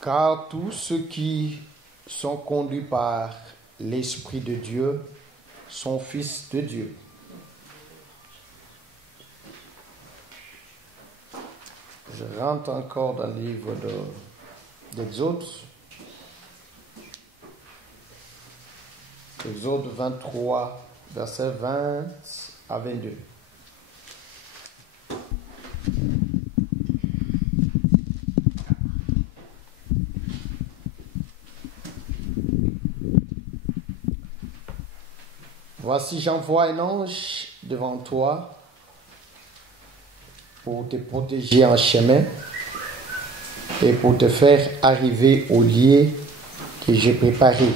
Car tous ceux qui sont conduits par l'Esprit de Dieu sont fils de Dieu. Je rentre encore dans le livre d'Exode. Exode 23, versets 20 à 22. Voici, j'envoie un ange devant toi pour te protéger en chemin et pour te faire arriver au lieu que j'ai préparé.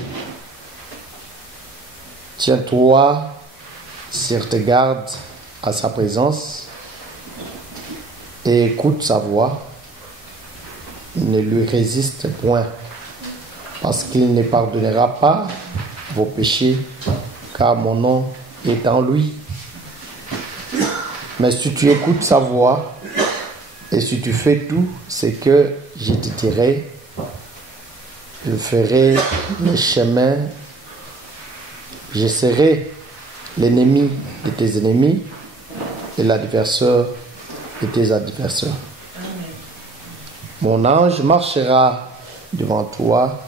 Tiens-toi sur tes gardes à sa présence et écoute sa voix. Ne lui résiste point, parce qu'il ne pardonnera pas vos péchés, car mon nom est en lui. Mais si tu écoutes sa voix et si tu fais tout ce que je te dirai, je ferai le chemin, je serai l'ennemi de tes ennemis et l'adversaire de tes adversaires. Mon ange marchera devant toi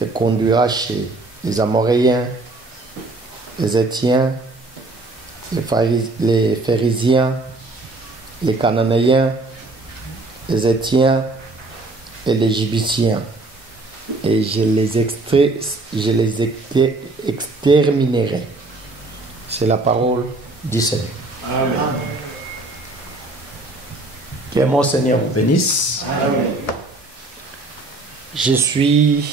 et conduira chez les Amoréens, les Hétiens, les Phérésiens, les Cananéens, les Hétiens et les Jébusiens. Et je les exterminerai. C'est la parole du Seigneur. Amen. Que mon Seigneur vous bénisse. Amen. Je suis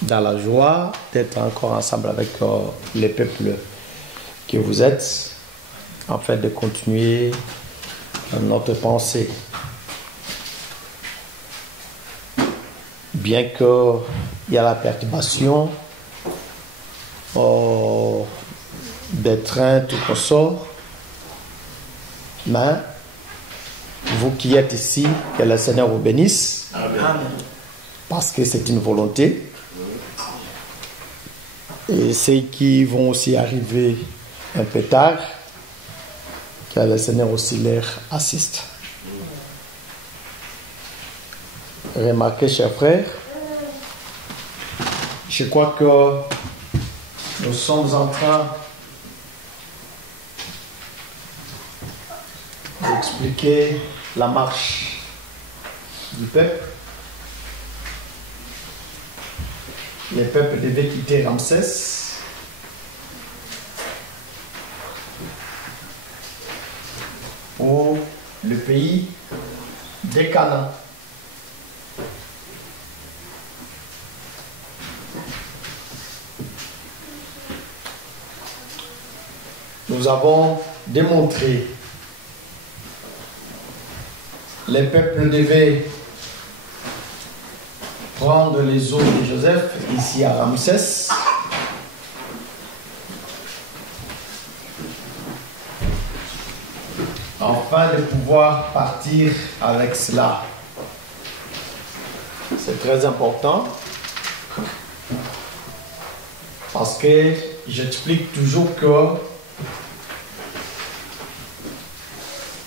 dans la joie d'être encore ensemble avec le peuple que vous êtes, en fait de continuer notre pensée. Bien qu'il y a la perturbation des trains, tout qu'on sort, mais vous qui êtes ici, que le Seigneur vous bénisse. Amen. Parce que c'est une volonté. Et ceux qui vont aussi arriver un peu tard, que le Seigneur aussi leur assiste. Remarquez, chers frères, je crois que nous sommes en train d'expliquer la marche du peuple. Le peuple devait quitter Ramsès pour le pays des Canaan. Nous avons démontré les peuples devaient prendre les eaux de Joseph ici à Ramsès afin de pouvoir partir avec cela. C'est très important parce que j'explique toujours que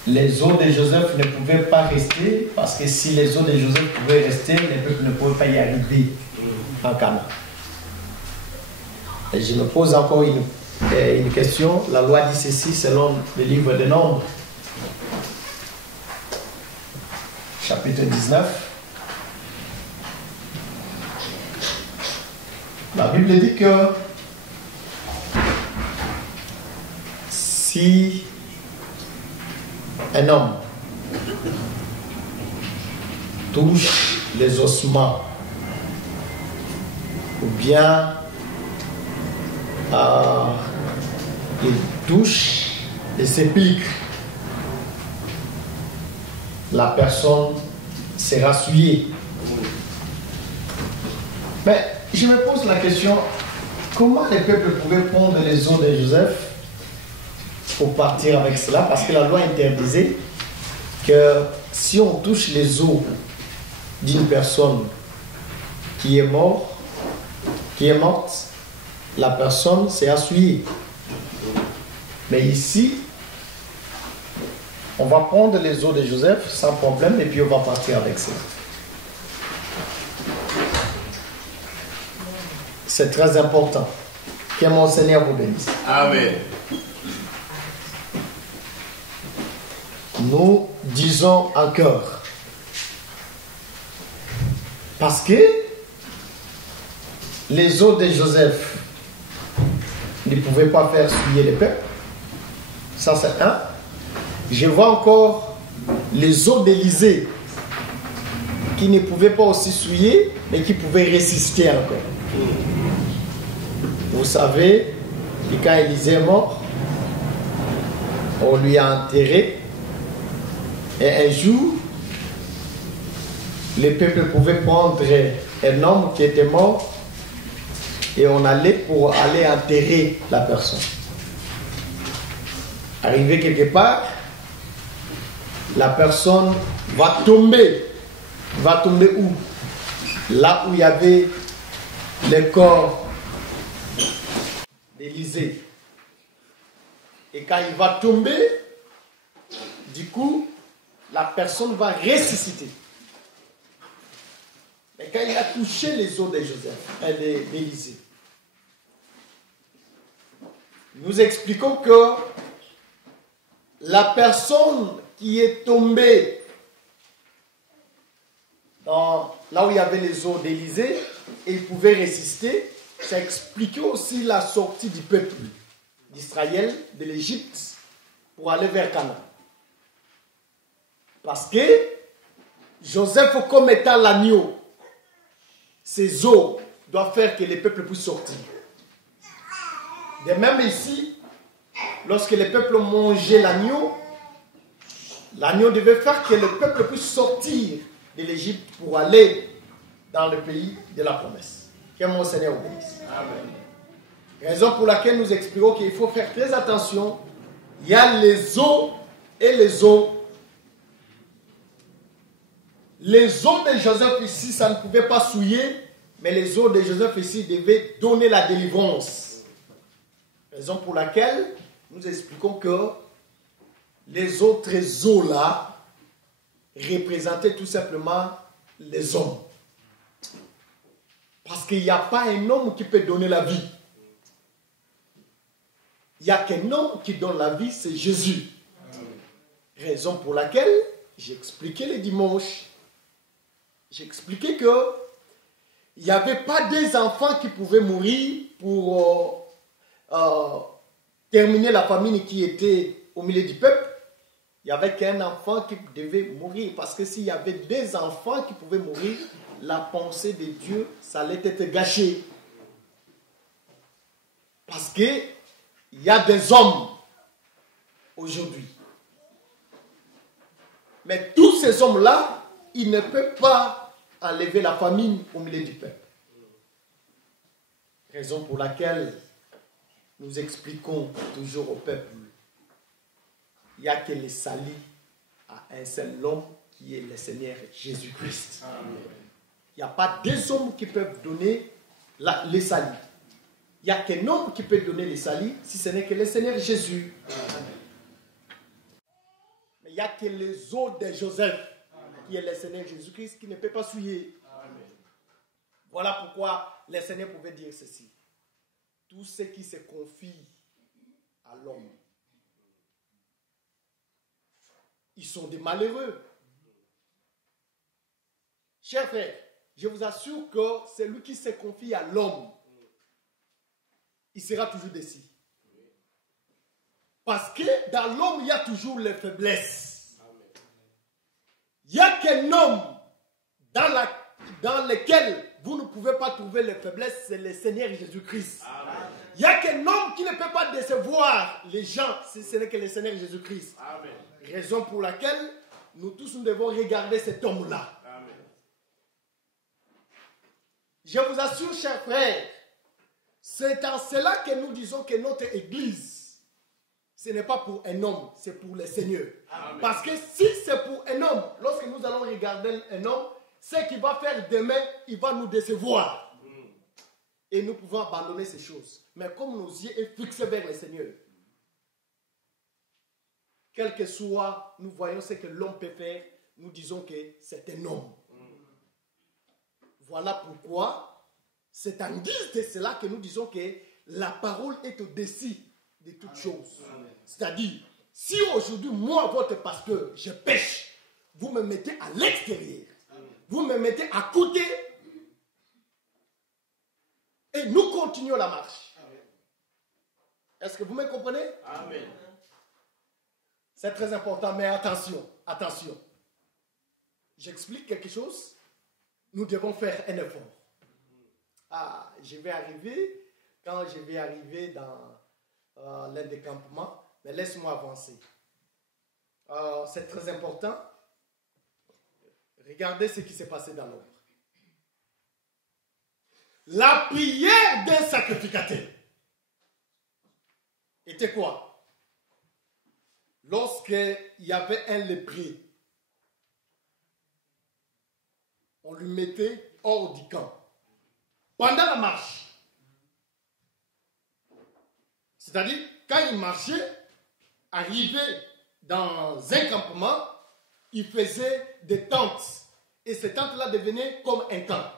les eaux de Joseph ne pouvaient pas rester, parce que si les eaux de Joseph pouvaient rester, les peuples ne pouvaient pas y arriver en Canaan. Et je me pose encore une question. La loi dit ceci selon le livre des Nombres, chapitre 19. La Bible dit que si un homme touche les ossements ou bien il touche les sépulcres, la personne sera souillée. Mais je me pose la question, comment les peuples pouvaient prendre les os de Joseph pour partir avec cela? Parce que la loi interdisait que si on touche les os d'une personne qui est morte, la personne s'est assuyée. Mais ici, on va prendre les os de Joseph sans problème et puis on va partir avec ça. C'est très important. Que mon Seigneur vous bénisse. Amen. Nous disons encore. Parce que les os de Joseph ne pouvaient pas faire souiller les peuples. Ça, c'est un. Je vois encore les os d'Élisée qui ne pouvaient pas aussi souiller, mais qui pouvaient résister encore. Vous savez que quand Élisée est mort, on lui a enterré. Et un jour, les peuples pouvaient prendre un homme qui était mort et on allait pour aller enterrer la personne. Arrivé quelque part, la personne va tomber. Va tomber où? Là où il y avait le corps d'Élisée. Et quand il va tomber, du coup, la personne va ressusciter. Mais quand il a touché les os de d'Élisée, nous expliquons que la personne qui est tombée là où il y avait les os d'Élisée et il pouvait résister, ça expliquait aussi la sortie du peuple d'Israël de l'Égypte pour aller vers Canaan. Parce que Joseph, comme étant l'agneau, ses os doivent faire que les peuples puissent sortir. De même ici, lorsque les peuples mangeaient l'agneau devait faire que le peuple puisse sortir de l'Égypte pour aller dans le pays de la promesse. Que mon Seigneur vous bénisse. Amen. Raison pour laquelle nous expliquons qu'il faut faire très attention. Il y a les os et les os. Les os de Joseph ici, ça ne pouvait pas souiller, mais les os de Joseph ici devaient donner la délivrance. Raison pour laquelle nous expliquons que les autres os-là représentaient tout simplement les hommes. Parce qu'il n'y a pas un homme qui peut donner la vie. Il n'y a qu'un homme qui donne la vie, c'est Jésus. Raison pour laquelle j'ai expliqué le dimanche. J'ai expliqué que il n'y avait pas des enfants qui pouvaient mourir pour terminer la famine qui était au milieu du peuple. Il n'y avait qu'un enfant qui devait mourir. Parce que s'il y avait des enfants qui pouvaient mourir, la pensée de Dieu, ça allait être gâché. Parce qu'il y a des hommes aujourd'hui. Mais tous ces hommes-là, ils ne peuvent pas enlever la famine au milieu du peuple. Raison pour laquelle nous expliquons toujours au peuple, il n'y a que les salis à un seul homme qui est le Seigneur Jésus-Christ. Il n'y a pas deux hommes qui peuvent donner les salis. Il n'y a qu'un homme qui peut donner les salis si ce n'est que le Seigneur Jésus. Mais il n'y a que les os de Joseph qui est le Seigneur Jésus-Christ qui ne peut pas souiller. Voilà pourquoi le Seigneur pouvait dire ceci. Tous ceux qui se confient à l'homme, ils sont des malheureux. Chers frères, je vous assure que celui qui se confie à l'homme, il sera toujours déçu. Parce que dans l'homme, il y a toujours les faiblesses. Il n'y a qu'un homme dans lequel vous ne pouvez pas trouver les faiblesses, c'est le Seigneur Jésus-Christ. Il n'y a qu'un homme qui ne peut pas décevoir les gens, si ce n'est que le Seigneur Jésus-Christ. Raison pour laquelle nous tous nous devons regarder cet homme-là. Je vous assure, chers frères, c'est en cela que nous disons que notre église, ce n'est pas pour un homme, c'est pour le Seigneur. Amen. Parce que si c'est pour un homme, lorsque nous allons regarder un homme, ce qu'il va faire demain, il va nous décevoir. Et nous pouvons abandonner ces choses. Mais comme nos yeux sont fixés vers le Seigneur, quel que soit, nous voyons ce que l'homme peut faire, nous disons que c'est un homme. Voilà pourquoi c'est en guise de cela que nous disons que la parole est au-dessus de toutes choses. C'est-à-dire, si aujourd'hui, moi, votre pasteur, je pêche, vous me mettez à l'extérieur, vous me mettez à côté, et nous continuons la marche. Est-ce que vous me comprenez? Amen. C'est très important, mais attention, attention. J'explique quelque chose. Nous devons faire un effort. Quand je vais arriver dans l'un des campements, mais laisse-moi avancer. C'est très important. Regardez ce qui s'est passé dans l'ombre. La prière d'un sacrificateur était quoi? Lorsqu'il y avait un lépreux, on lui mettait hors du camp. Pendant la marche. C'est-à-dire, quand il marchait, arrivé dans un campement, il faisait des tentes. Et ces tentes-là devenaient comme un camp.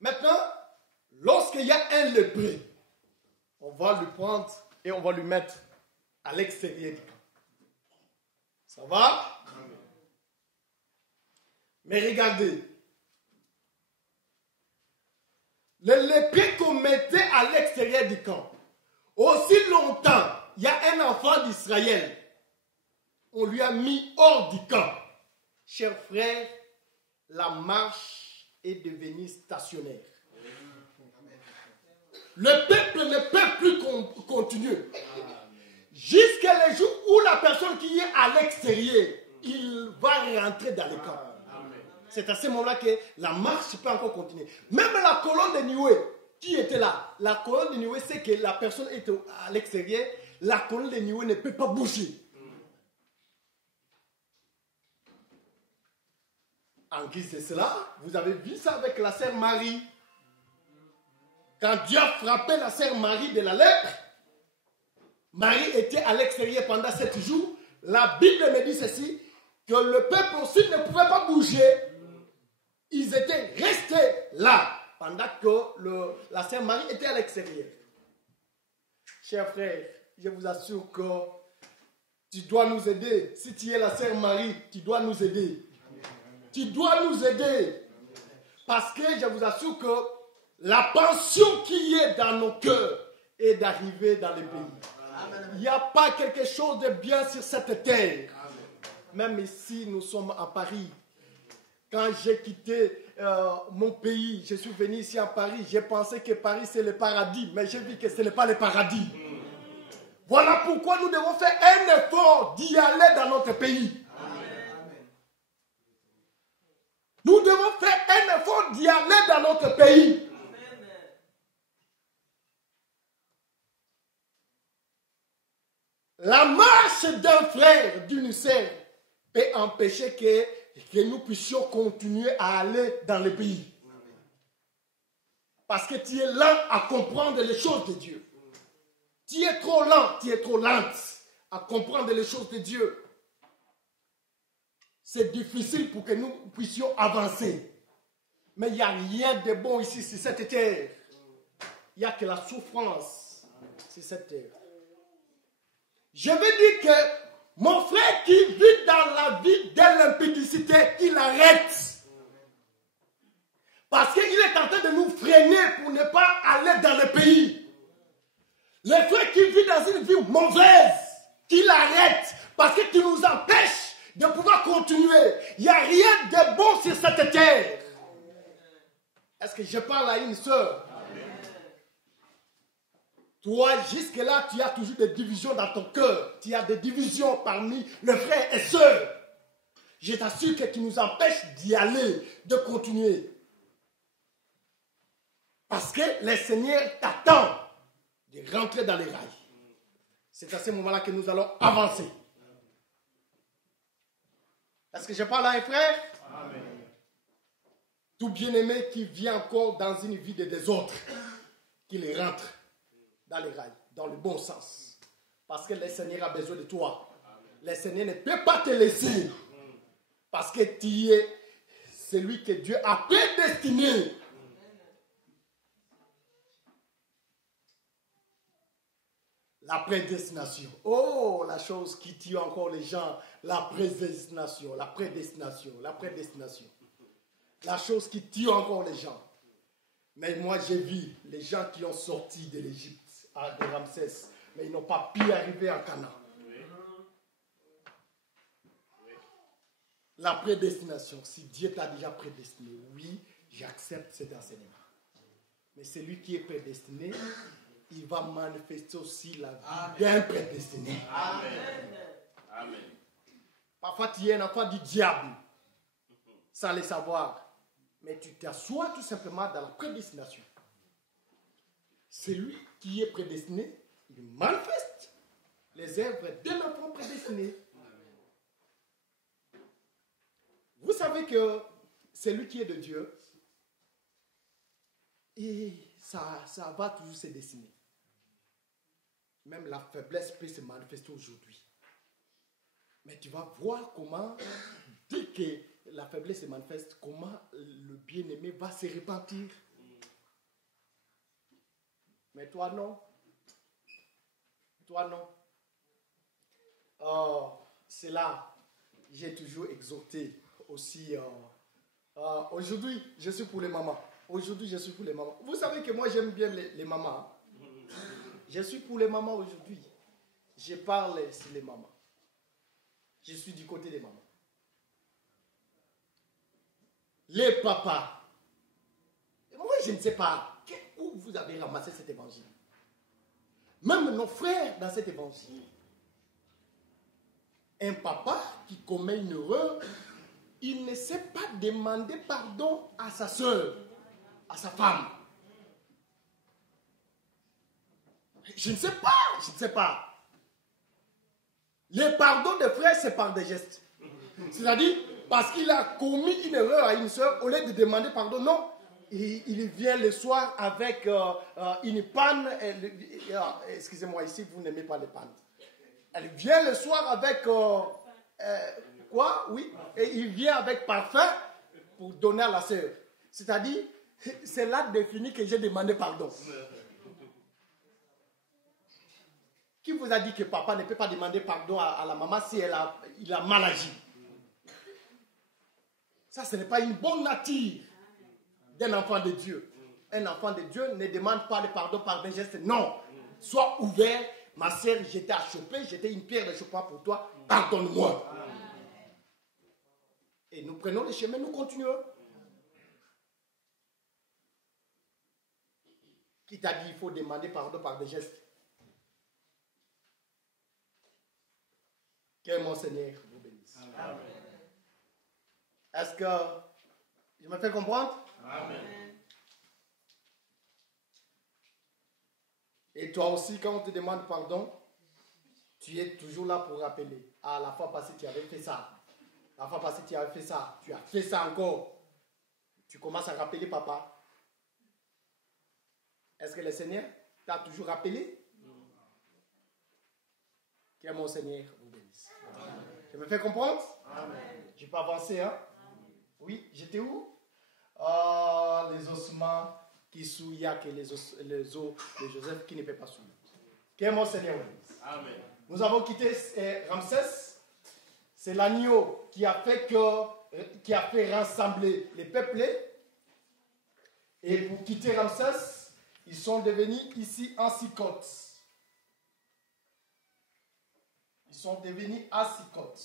Maintenant, lorsqu'il y a un lépreux, on va lui prendre et on va lui mettre à l'extérieur du camp. Ça va? Mais regardez, le lépreux qu'on mettait à l'extérieur du camp, aussi longtemps, il y a un enfant d'Israël, on lui a mis hors du camp. Chers frères, la marche est devenue stationnaire. Le peuple ne peut plus continuer. Jusqu'à le jour où la personne qui est à l'extérieur, il va rentrer dans le camp. C'est à ce moment-là que la marche peut encore continuer. Même la colonne de nuée qui était là, la colonne de nuée, c'est que la personne est à l'extérieur, la colonne de nuée ne peut pas bouger. En guise de cela, vous avez vu ça avec la sœur Marie. Quand Dieu a frappé la sœur Marie de la lèpre, Marie était à l'extérieur pendant 7 jours. La Bible me dit ceci, que le peuple aussi ne pouvait pas bouger. Ils étaient restés là pendant que la sœur Marie était à l'extérieur. Chers frères, je vous assure que tu dois nous aider. Si tu es la sœur Marie, tu dois nous aider. Tu dois nous aider. Parce que je vous assure que la pension qui est dans nos cœurs est d'arriver dans le pays. Il n'y a pas quelque chose de bien sur cette terre. Même ici, nous sommes à Paris. Quand j'ai quitté mon pays, je suis venu ici à Paris, j'ai pensé que Paris c'est le paradis, mais j'ai vu que ce n'est pas le paradis. Voilà pourquoi nous devons faire un effort d'y aller dans notre pays. Nous devons faire un effort d'y aller dans notre pays. La marche d'un frère, d'une sœur, peut empêcher que nous puissions continuer à aller dans le pays. Parce que tu es lent à comprendre les choses de Dieu. Tu es trop lent, tu es trop lente à comprendre les choses de Dieu. C'est difficile pour que nous puissions avancer. Mais il n'y a rien de bon ici sur cette terre. Il n'y a que la souffrance sur cette terre. Je veux dire que mon frère qui vit dans la vie de l'impudicité, il arrête. Parce qu'il est en train de nous freiner pour ne pas aller dans le pays. Le frère qui vit dans une vie mauvaise, qu'il arrête. Parce que tu nous empêches de pouvoir continuer. Il n'y a rien de bon sur cette terre. Est-ce que je parle à une sœur? Toi, jusque-là, tu as toujours des divisions dans ton cœur. Tu as des divisions parmi les frères et sœurs. Je t'assure que tu nous empêches d'y aller, de continuer. Parce que le Seigneur t'attend de rentrer dans les rails. C'est à ce moment-là que nous allons avancer. Est-ce que je parle à un frère? Amen. Tout bien-aimé qui vient encore dans une vie de désordre, qu'il rentre dans les rails, dans le bon sens. Parce que le Seigneur a besoin de toi. Le Seigneur ne peut pas te laisser. Parce que tu es celui que Dieu a prédestiné. La prédestination. Oh, la chose qui tue encore les gens. La prédestination, la prédestination, la prédestination. La chose qui tue encore les gens. Mais moi, j'ai vu les gens qui ont sorti de l'Égypte, de Ramsès, mais ils n'ont pas pu arriver en Canaan. La prédestination, si Dieu t'a déjà prédestiné, oui, j'accepte cet enseignement. Mais celui qui est prédestiné, il va manifester aussi la vie d'un prédestiné. Amen. Amen. Parfois, tu es un enfant du diable, sans le savoir. Mais tu t'assois tout simplement dans la prédestination. Celui qui est prédestiné, il manifeste les œuvres d'un enfant prédestiné. Vous savez que celui qui est de Dieu, et ça va toujours se dessiner. Même la faiblesse peut se manifester aujourd'hui. Mais tu vas voir comment, dès que la faiblesse se manifeste, comment le bien-aimé va se repentir. Mais toi non. Toi non. C'est là, j'ai toujours exhorté aussi. Aujourd'hui, je suis pour les mamans. Aujourd'hui, je suis pour les mamans. Vous savez que moi, j'aime bien les mamans. Hein? Je suis pour les mamans aujourd'hui. Je parle sur les mamans. Je suis du côté des mamans. Les papas. Moi, je ne sais pas où vous avez ramassé cet évangile. Même nos frères dans cet évangile. Un papa qui commet une erreur, il ne sait pas demander pardon à sa soeur, à sa femme. Je ne sais pas. Le pardon des frères, c'est par des gestes. C'est-à-dire, parce qu'il a commis une erreur à une soeur, au lieu de demander pardon, non, il vient le soir avec une panne. Excusez-moi, ici, vous n'aimez pas les pannes. Elle vient le soir avec quoi? Oui. Et il vient avec parfum pour donner à la sœur. C'est-à-dire, c'est là défini que j'ai demandé pardon. Qui vous a dit que papa ne peut pas demander pardon à la maman si il a mal agi? Ça, ce n'est pas une bonne nature d'un enfant de Dieu. Un enfant de Dieu ne demande pas le pardon par des gestes. Non. Sois ouvert. Ma sœur, j'étais achoppée, j'étais une pierre d'achoppement pour toi. Pardonne-moi. Et nous prenons le chemin, nous continuons. Qui t'a dit qu'il faut demander pardon par des gestes? Que mon Seigneur vous bénisse. Amen. Est-ce que je me fais comprendre? Amen. Et toi aussi, quand on te demande pardon, tu es toujours là pour rappeler. Ah, la fois passée, tu avais fait ça. La fois passée, tu avais fait ça. Tu as fait ça encore. Tu commences à rappeler papa. Est-ce que le Seigneur t'a toujours rappelé? Que mon Seigneur vous bénisse. Amen. Je me fais comprendre? Amen. Je peux avancer, hein? Amen. Oui, j'étais où? Les ossements qui souillaient et les os de Joseph qui ne peut pas souiller. Que mon Seigneur vous bénisse. Amen. Nous avons quitté Ramsès. C'est l'agneau qui a fait rassembler les peuplés. Et pour quitter Ramsès, ils sont devenus ici en Sycote. Ils sont devenus à Sycote.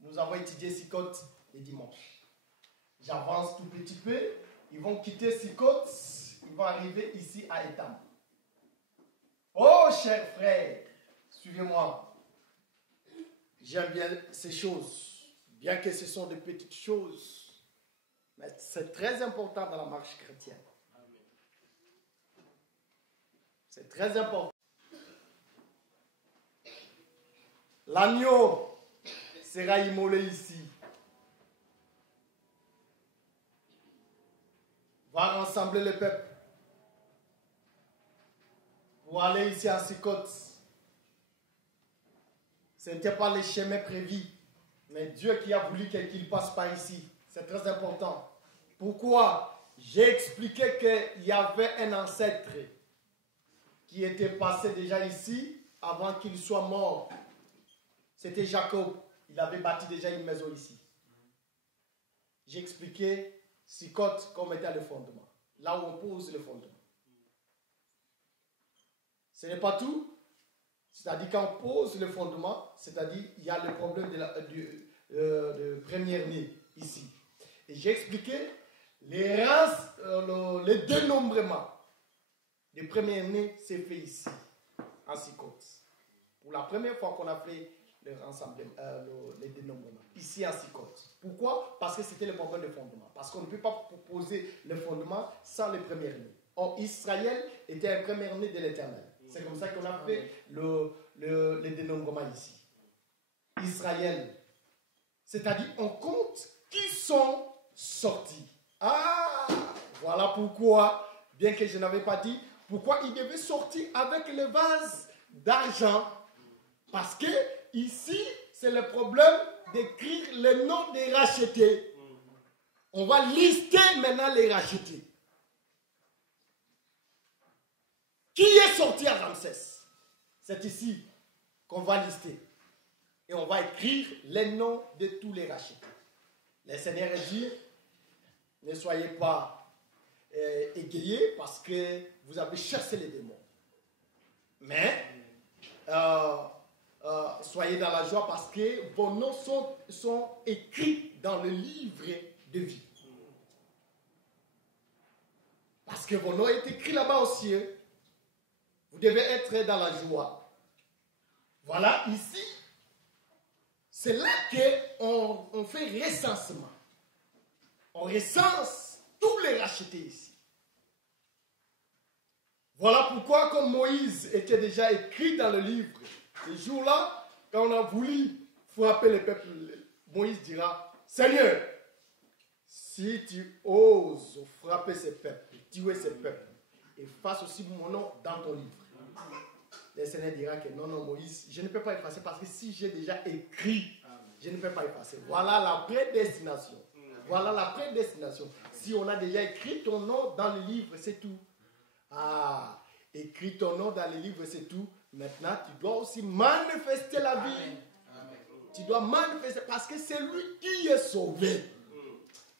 Nous avons étudié Sycote les dimanches. J'avance tout petit peu. Ils vont quitter Sycote. Ils vont arriver ici à Étam. Oh, chers frères, suivez-moi. J'aime bien ces choses. Bien que ce sont des petites choses. Mais c'est très important dans la marche chrétienne. C'est très important. L'agneau sera immolé ici. Va rassembler le peuple pour aller ici à Sikot. Ce n'était pas le chemin prévu, mais Dieu qui a voulu qu'il passe par ici. C'est très important. Pourquoi? J'ai expliqué qu'il y avait un ancêtre qui était passé déjà ici avant qu'il soit mort. C'était Jacob. Il avait bâti déjà une maison ici. J'ai expliqué Sikot comme était le fondement. Là où on pose le fondement. Ce n'est pas tout. C'est-à-dire quand on pose le fondement, c'est-à-dire il y a le problème de première-né ici. Et j'ai expliqué le dénombrement des premiers-nés s'est fait ici, en Sikot. Pour la première fois qu'on a fait les dénombrements, ici en Sikot. Pourquoi? Parce que c'était le problème de fondement. Parce qu'on ne peut pas poser le fondement sans les premiers-nés. Or, Israël était un premier-né de l'Éternel. C'est comme ça qu'on a fait le dénombrement ici. Israël. C'est-à-dire, on compte qui sont sortis. Ah, voilà pourquoi, bien que je n'avais pas dit, pourquoi ils devaient sortir avec le vase d'argent. Parce que ici, c'est le problème d'écrire le nom des rachetés. On va lister maintenant les rachetés. Qui est sorti à Ramsès? C'est ici qu'on va lister. Et on va écrire les noms de tous les rachetés. Le Seigneur a dit, ne soyez pas égayés parce que vous avez chassé les démons. Mais soyez dans la joie parce que vos noms sont écrits dans le livre de vie. Parce que vos noms sont écrits là-bas au ciel. Vous devez être dans la joie. Voilà, ici, c'est là qu'on fait recensement. On recense tous les rachetés ici. Voilà pourquoi, comme Moïse était déjà écrit dans le livre, ce jour-là, quand on a voulu frapper le peuple, Moïse dira, Seigneur, si tu oses frapper ce peuple, tuer ce peuple, efface aussi mon nom dans ton livre. Le Seigneur dira que non, Moïse, je ne peux pas effacer parce que si j'ai déjà écrit, je ne peux pas effacer. Voilà la prédestination. Voilà la prédestination. Si on a déjà écrit ton nom dans le livre, c'est tout. Ah, écris ton nom dans le livre, c'est tout. Maintenant, tu dois aussi manifester la vie. Amen. Tu dois manifester parce que c'est lui qui est sauvé.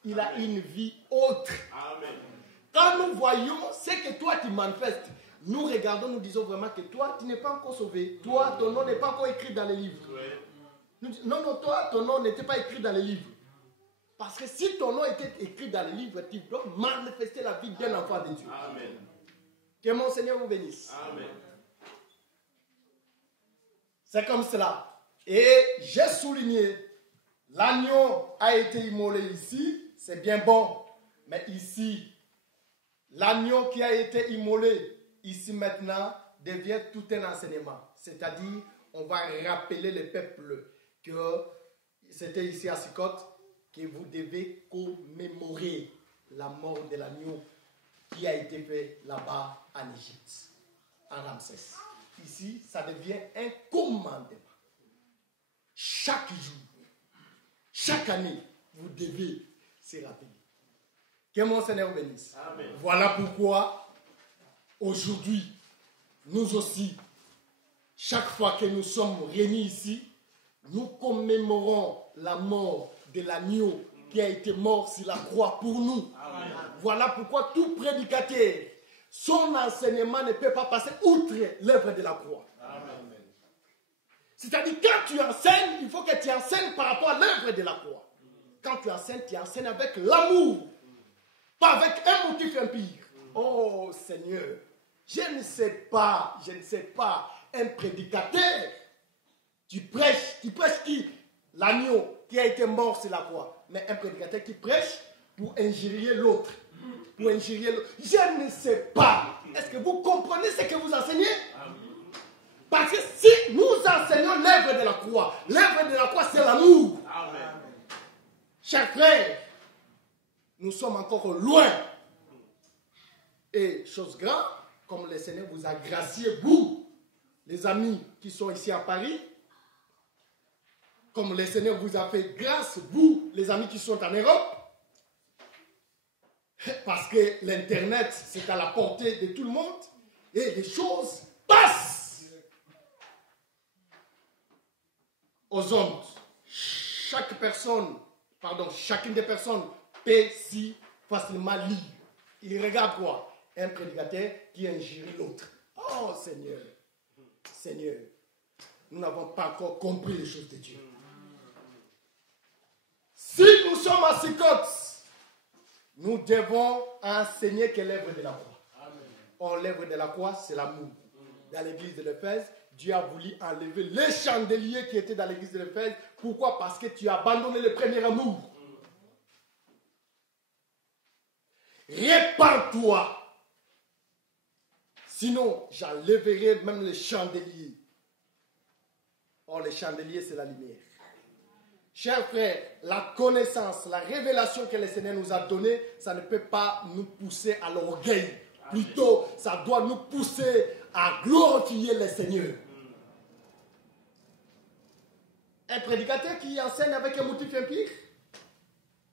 Il a une vie autre. Amen. Quand nous voyons ce que toi tu manifestes, nous regardons, nous disons vraiment que toi, tu n'es pas encore sauvé. Toi, ton nom n'est pas encore écrit dans les livres. Non, toi, ton nom n'était pas écrit dans les livres. Parce que si ton nom était écrit dans les livres, tu dois manifester la vie d'un enfant de Dieu. Amen. Que mon Seigneur vous bénisse. Amen. C'est comme cela. Et j'ai souligné, l'agneau a été immolé ici, c'est bien bon. Mais ici, l'agneau qui a été immolé, ici maintenant, devient tout un enseignement. C'est-à-dire, on va rappeler le peuple que c'était ici à Sikot, que vous devez commémorer la mort de l'agneau qui a été fait là-bas en Égypte, en Ramsès. Ici, ça devient un commandement. Chaque jour, chaque année, vous devez se rappeler. Que mon Seigneur vous bénisse. Amen. Voilà pourquoi, aujourd'hui, nous aussi, chaque fois que nous sommes réunis ici, nous commémorons la mort de l'agneau qui a été mort sur la croix pour nous. Amen. Voilà pourquoi tout prédicateur, son enseignement ne peut pas passer outre l'œuvre de la croix. Amen. C'est-à-dire, quand tu enseignes, il faut que tu enseignes par rapport à l'œuvre de la croix. Quand tu enseignes avec l'amour, pas avec un motif impire. Oh Seigneur, je ne sais pas, un prédicateur, tu prêches qui? L'agneau qui a été mort sur la croix. Mais un prédicateur qui prêche pour injurier l'autre. pour injurier l'autre. Je ne sais pas. Est-ce que vous comprenez ce que vous enseignez? Parce que si nous enseignons l'œuvre de la croix c'est l'amour. Chers frères, nous sommes encore loin. Et chose grave, comme le Seigneur vous a gracié, vous, les amis qui sont ici à Paris, comme le Seigneur vous a fait grâce, vous, les amis qui sont en Europe, parce que l'Internet, c'est à la portée de tout le monde, et les choses passent aux ondes. Chacune des personnes peut si facilement lire. Il regarde quoi? Un prédicateur qui injure l'autre. Oh Seigneur, Seigneur, nous n'avons pas encore compris les choses de Dieu. Si nous sommes à Sicotte, nous devons enseigner que l'œuvre de la croix. Or, l'œuvre de la croix, c'est l'amour. Dans l'église de l'Éphèse, Dieu a voulu enlever les chandeliers qui étaient dans l'église de l'Éphèse. Pourquoi? Parce que tu as abandonné le premier amour. Répands-toi. Sinon, j'enlèverai même les chandeliers. Or, les chandeliers, c'est la lumière. Chers frères, la connaissance, la révélation que le Seigneur nous a donnée, ça ne peut pas nous pousser à l'orgueil. Plutôt, ça doit nous pousser à glorifier le Seigneur. Un prédicateur qui enseigne avec un motif empirique,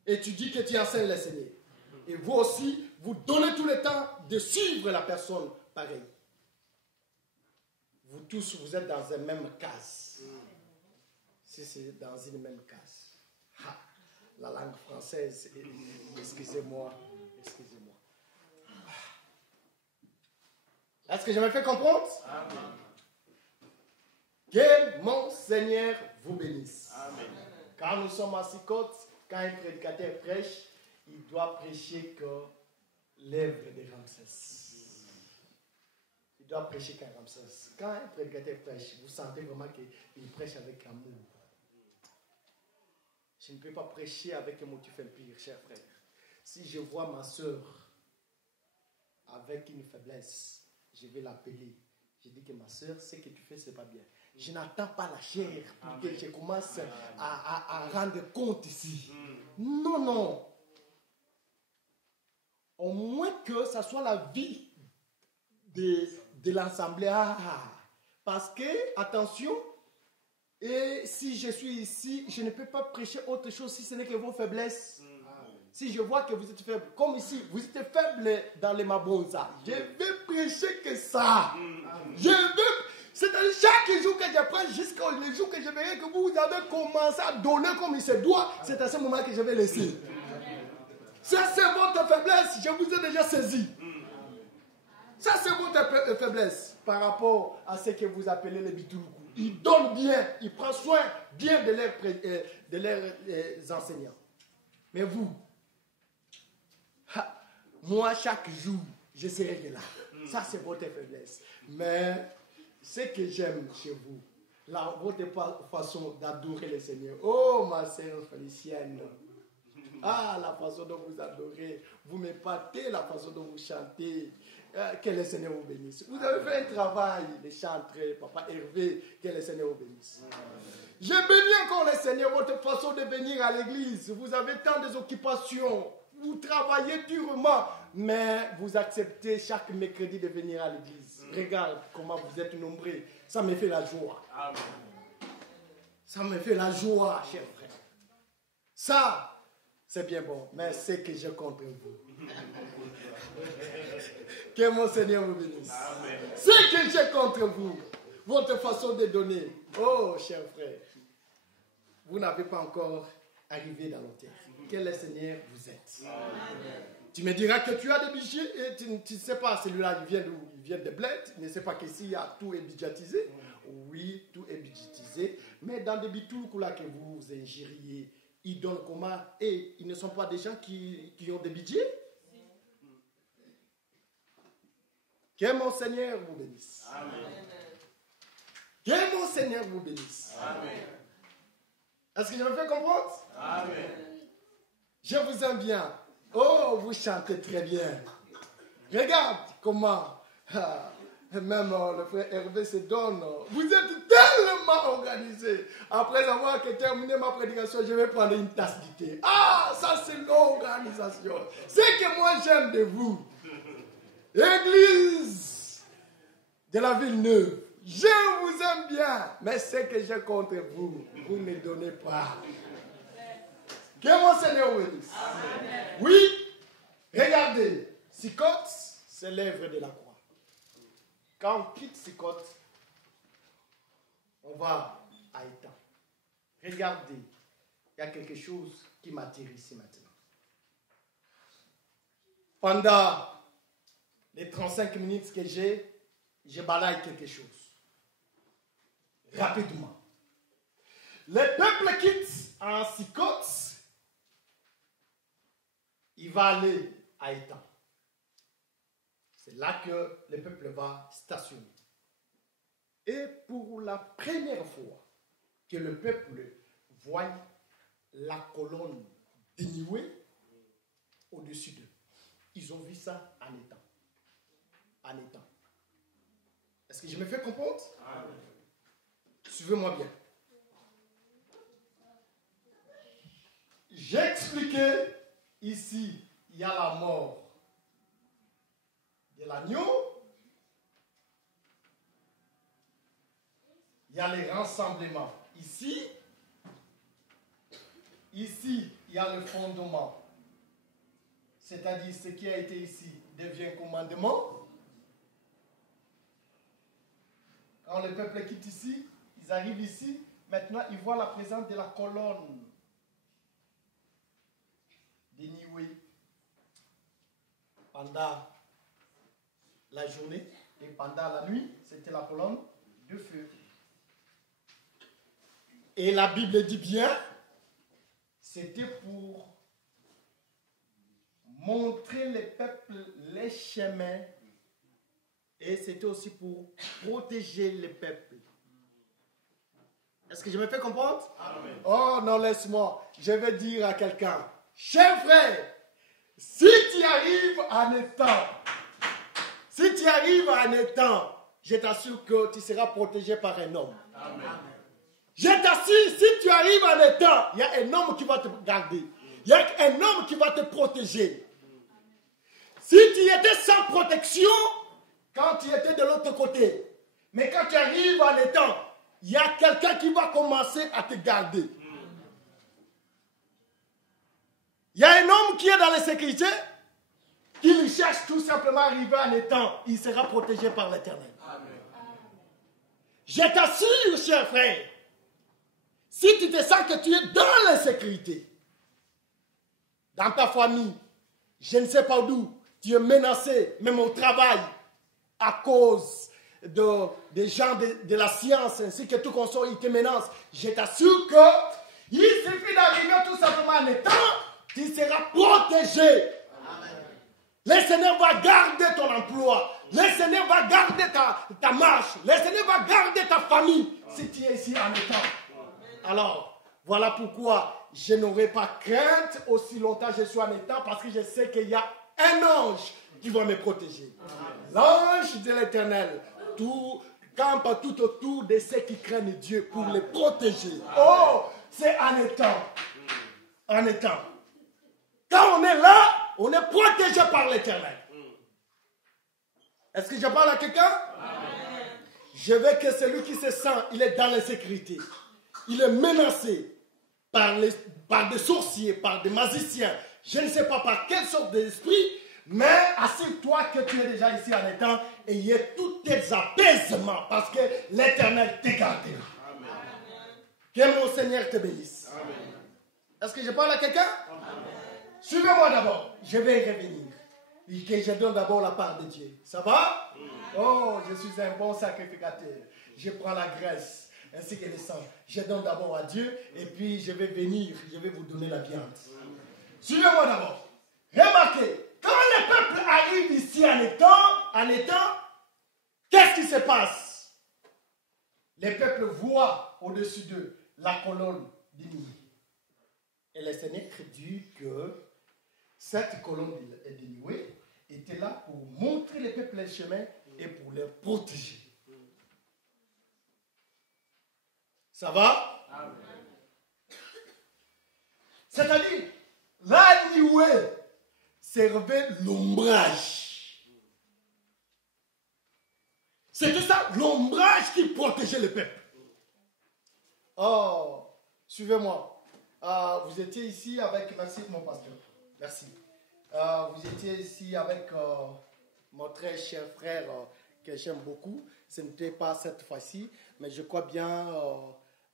et tu dis que tu enseignes le Seigneur. Et vous aussi, vous donnez tout le temps de suivre la personne pareille. Vous tous, vous êtes dans une même case. Si c'est dans une même case. Ha, la langue française, excusez-moi. Est-ce que je me fais comprendre? Amen. Que mon Seigneur vous bénisse. Amen. Quand nous sommes à Sicotte, quand un prédicateur prêche, il doit prêcher que l'œuvre de Ramsès. Il doit prêcher qu'un Ramsès. Quand un prédicateur prêche, vous sentez vraiment qu'il prêche avec amour. Je ne peux pas prêcher avec un motif empire, cher frère. Si je vois ma soeur avec une faiblesse, je vais l'appeler. Je dis que ma soeur, ce que tu fais, ce n'est pas bien. Je n'attends pas la chair pour que je commence à rendre compte ici. Non. Au moins que ça soit la vie de l'ensemble. Parce que, attention, et si je suis ici, je ne peux pas prêcher autre chose si ce n'est que vos faiblesses. Si je vois que vous êtes faible, comme ici, vous êtes faible dans les mabonza, je vais prêcher que ça. C'est-à-dire chaque jour que je prêche jusqu'au jour que je verrai que vous avez commencé à donner comme il se doit, c'est à ce moment que je vais laisser. Ça, c'est votre faiblesse, je vous ai déjà saisi. Ça, c'est votre faiblesse par rapport à ce que vous appelez les bitouroukou. Ils donnent bien, ils prennent soin bien de leurs enseignants. Mais vous, moi, chaque jour, je serai là. Ça, c'est votre faiblesse. Mais ce que j'aime chez vous, votre façon d'adorer le Seigneur. Oh, ma sœur Félicienne. Ah, la façon dont vous adorez. Vous m'épatez, la façon dont vous chantez. Que le Seigneur vous bénisse. Vous avez fait un travail de chanter, Papa Hervé. Que le Seigneur vous bénisse. Je bénis encore le Seigneur, votre façon de venir à l'église. Vous avez tant d'occupations. Vous travaillez durement, mais vous acceptez chaque mercredi de venir à l'église. Regarde comment vous êtes nombreux. Ça me fait la joie. Amen. Ça me fait la joie, cher frère. Ça, c'est bien bon, mais c'est que j'ai contre vous. Que mon Seigneur vous bénisse. C'est que j'ai contre vous. Votre façon de donner. Oh, cher frère, vous n'avez pas encore arrivé dans l'autel. Quel est le Seigneur vous êtes. Amen. Tu me diras que tu as des budgets et tu ne sais pas, celui-là, il vient d'où? Il vient de bled. Tu ne sais pas qu'ici, tout est budgétisé. Oui, tout est budgétisé. Mais dans des bitouroukou là que vous ingériez, ils donnent comment? Et ils ne sont pas des gens qui ont des budgets? Que mon Seigneur vous bénisse. Amen. Que mon Seigneur vous bénisse. Amen. Est-ce que je me fais comprendre? Amen. Je vous aime bien. Oh, vous chantez très bien. Regarde comment même le frère Hervé se donne. Vous êtes tellement organisé. Après avoir terminé ma prédication, je vais prendre une tasse de thé. Ah, ça c'est l'organisation. C'est que moi j'aime de vous. Église de la ville neuve. Je vous aime bien. Mais ce que j'ai contre vous, vous ne donnez pas. Que mon Seigneur vous bénisse. Oui, regardez. Sicotte, c'est l'œuvre de la croix. Quand on quitte Sicotte, on va à Étang. Regardez, il y a quelque chose qui m'attire ici maintenant. Pendant les 35 minutes que j'ai, je balaye quelque chose. Rapidement. Le peuple quitte en Sicotte, il va aller à Étang. C'est là que le peuple va stationner. Et pour la première fois que le peuple voit la colonne dénouée au-dessus d'eux, ils ont vu ça en Étang. En Étang. Est-ce que je me fais comprendre? Amen. Suivez-moi bien. J'ai expliqué ici, il y a la mort de l'agneau, il y a les rassemblements ici, il y a le fondement, c'est-à-dire ce qui a été ici devient commandement. Quand le peuple quitte ici, ils arrivent ici, maintenant ils voient la présence de la colonne dénouée pendant la journée et pendant la nuit, c'était la colonne de feu. Et la Bible dit bien, c'était pour montrer les peuples les chemins et c'était aussi pour protéger les peuples. Est-ce que je me fais comprendre? Amen. Oh non, laisse-moi. Je vais dire à quelqu'un, cher frère, si tu arrives en Étang, je t'assure que tu seras protégé par un homme. Amen. Je t'assure, si tu arrives en Étang, il y a un homme qui va te garder. Il y a un homme qui va te protéger. Si tu étais sans protection, quand tu étais de l'autre côté, mais quand tu arrives en Étang, il y a quelqu'un qui va commencer à te garder. Il y a un homme qui est dans la sécurité, qui cherche tout simplement à arriver en Étang, il sera protégé par l'Éternel. Je t'assure, cher frère, si tu te sens que tu es dans l'insécurité, dans ta famille, je ne sais pas d'où, tu es menacé, même au travail, à cause des gens de la science, ainsi que tout consort, ils te menacent. Je t'assure qu'il suffit d'arriver tout simplement en Étang, tu seras protégé. Amen. Le Seigneur va garder ton emploi. Le Seigneur va garder ta marche. Le Seigneur va garder ta famille si tu es ici en Étang. Alors, voilà pourquoi je n'aurai pas crainte aussi longtemps que je suis en Étang, parce que je sais qu'il y a un ange qui va me protéger. L'ange de l'Éternel campe tout autour de ceux qui craignent Dieu pour les protéger. Oh, c'est en Étang. En Étang. Quand on est là, on est protégé par l'Éternel. Est-ce que je parle à quelqu'un? Je veux que celui qui se sent, il est dans l'insécurité. Il est menacé par des sorciers, par des magiciens. Je ne sais pas par quelle sorte d'esprit, mais assure-toi que tu es déjà ici en Étang et il y a tous tes apaisements parce que l'Éternel te gardera. Que mon Seigneur te bénisse. Amen. Est-ce que je parle à quelqu'un? Suivez-moi d'abord. Je vais revenir. Et que je donne d'abord la part de Dieu. Ça va? Oh, je suis un bon sacrificateur. Je prends la graisse ainsi que le sang. Je donne d'abord à Dieu et puis je vais venir. Je vais vous donner la viande. Suivez-moi d'abord. Remarquez, quand le peuple arrive ici en Étang, qu'est-ce qui se passe? Les peuples voient au-dessus d'eux la colonne dénouée. Et le Seigneur dit que cette colonne de nuée était là pour montrer les peuples le chemin et pour les protéger. Ça va? C'est-à-dire, la nuée servait l'ombrage. C'était ça, l'ombrage qui protégeait le peuple. Oh, suivez-moi. Vous étiez ici avec, merci mon pasteur, merci. Vous étiez ici avec mon très cher frère que j'aime beaucoup. Ce n'était pas cette fois-ci, mais je crois bien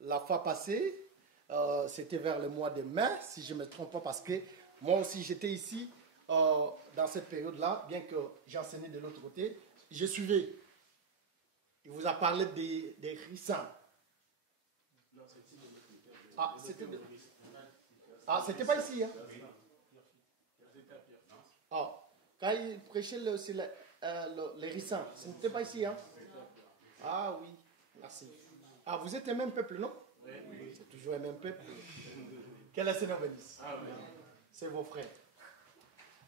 la fois passée, c'était vers le mois de mai, si je ne me trompe pas, parce que moi aussi j'étais ici dans cette période-là, bien que j'enseignais de l'autre côté, je suivais. Il vous a parlé des rissins. C'était pas ici, hein? Quand il prêchait les rissins, ce n'était pas ici, hein? Ah oui, merci. Vous êtes le même peuple, non? Oui. C'est toujours le même peuple. Que le Seigneur bénisse. C'est vos frères.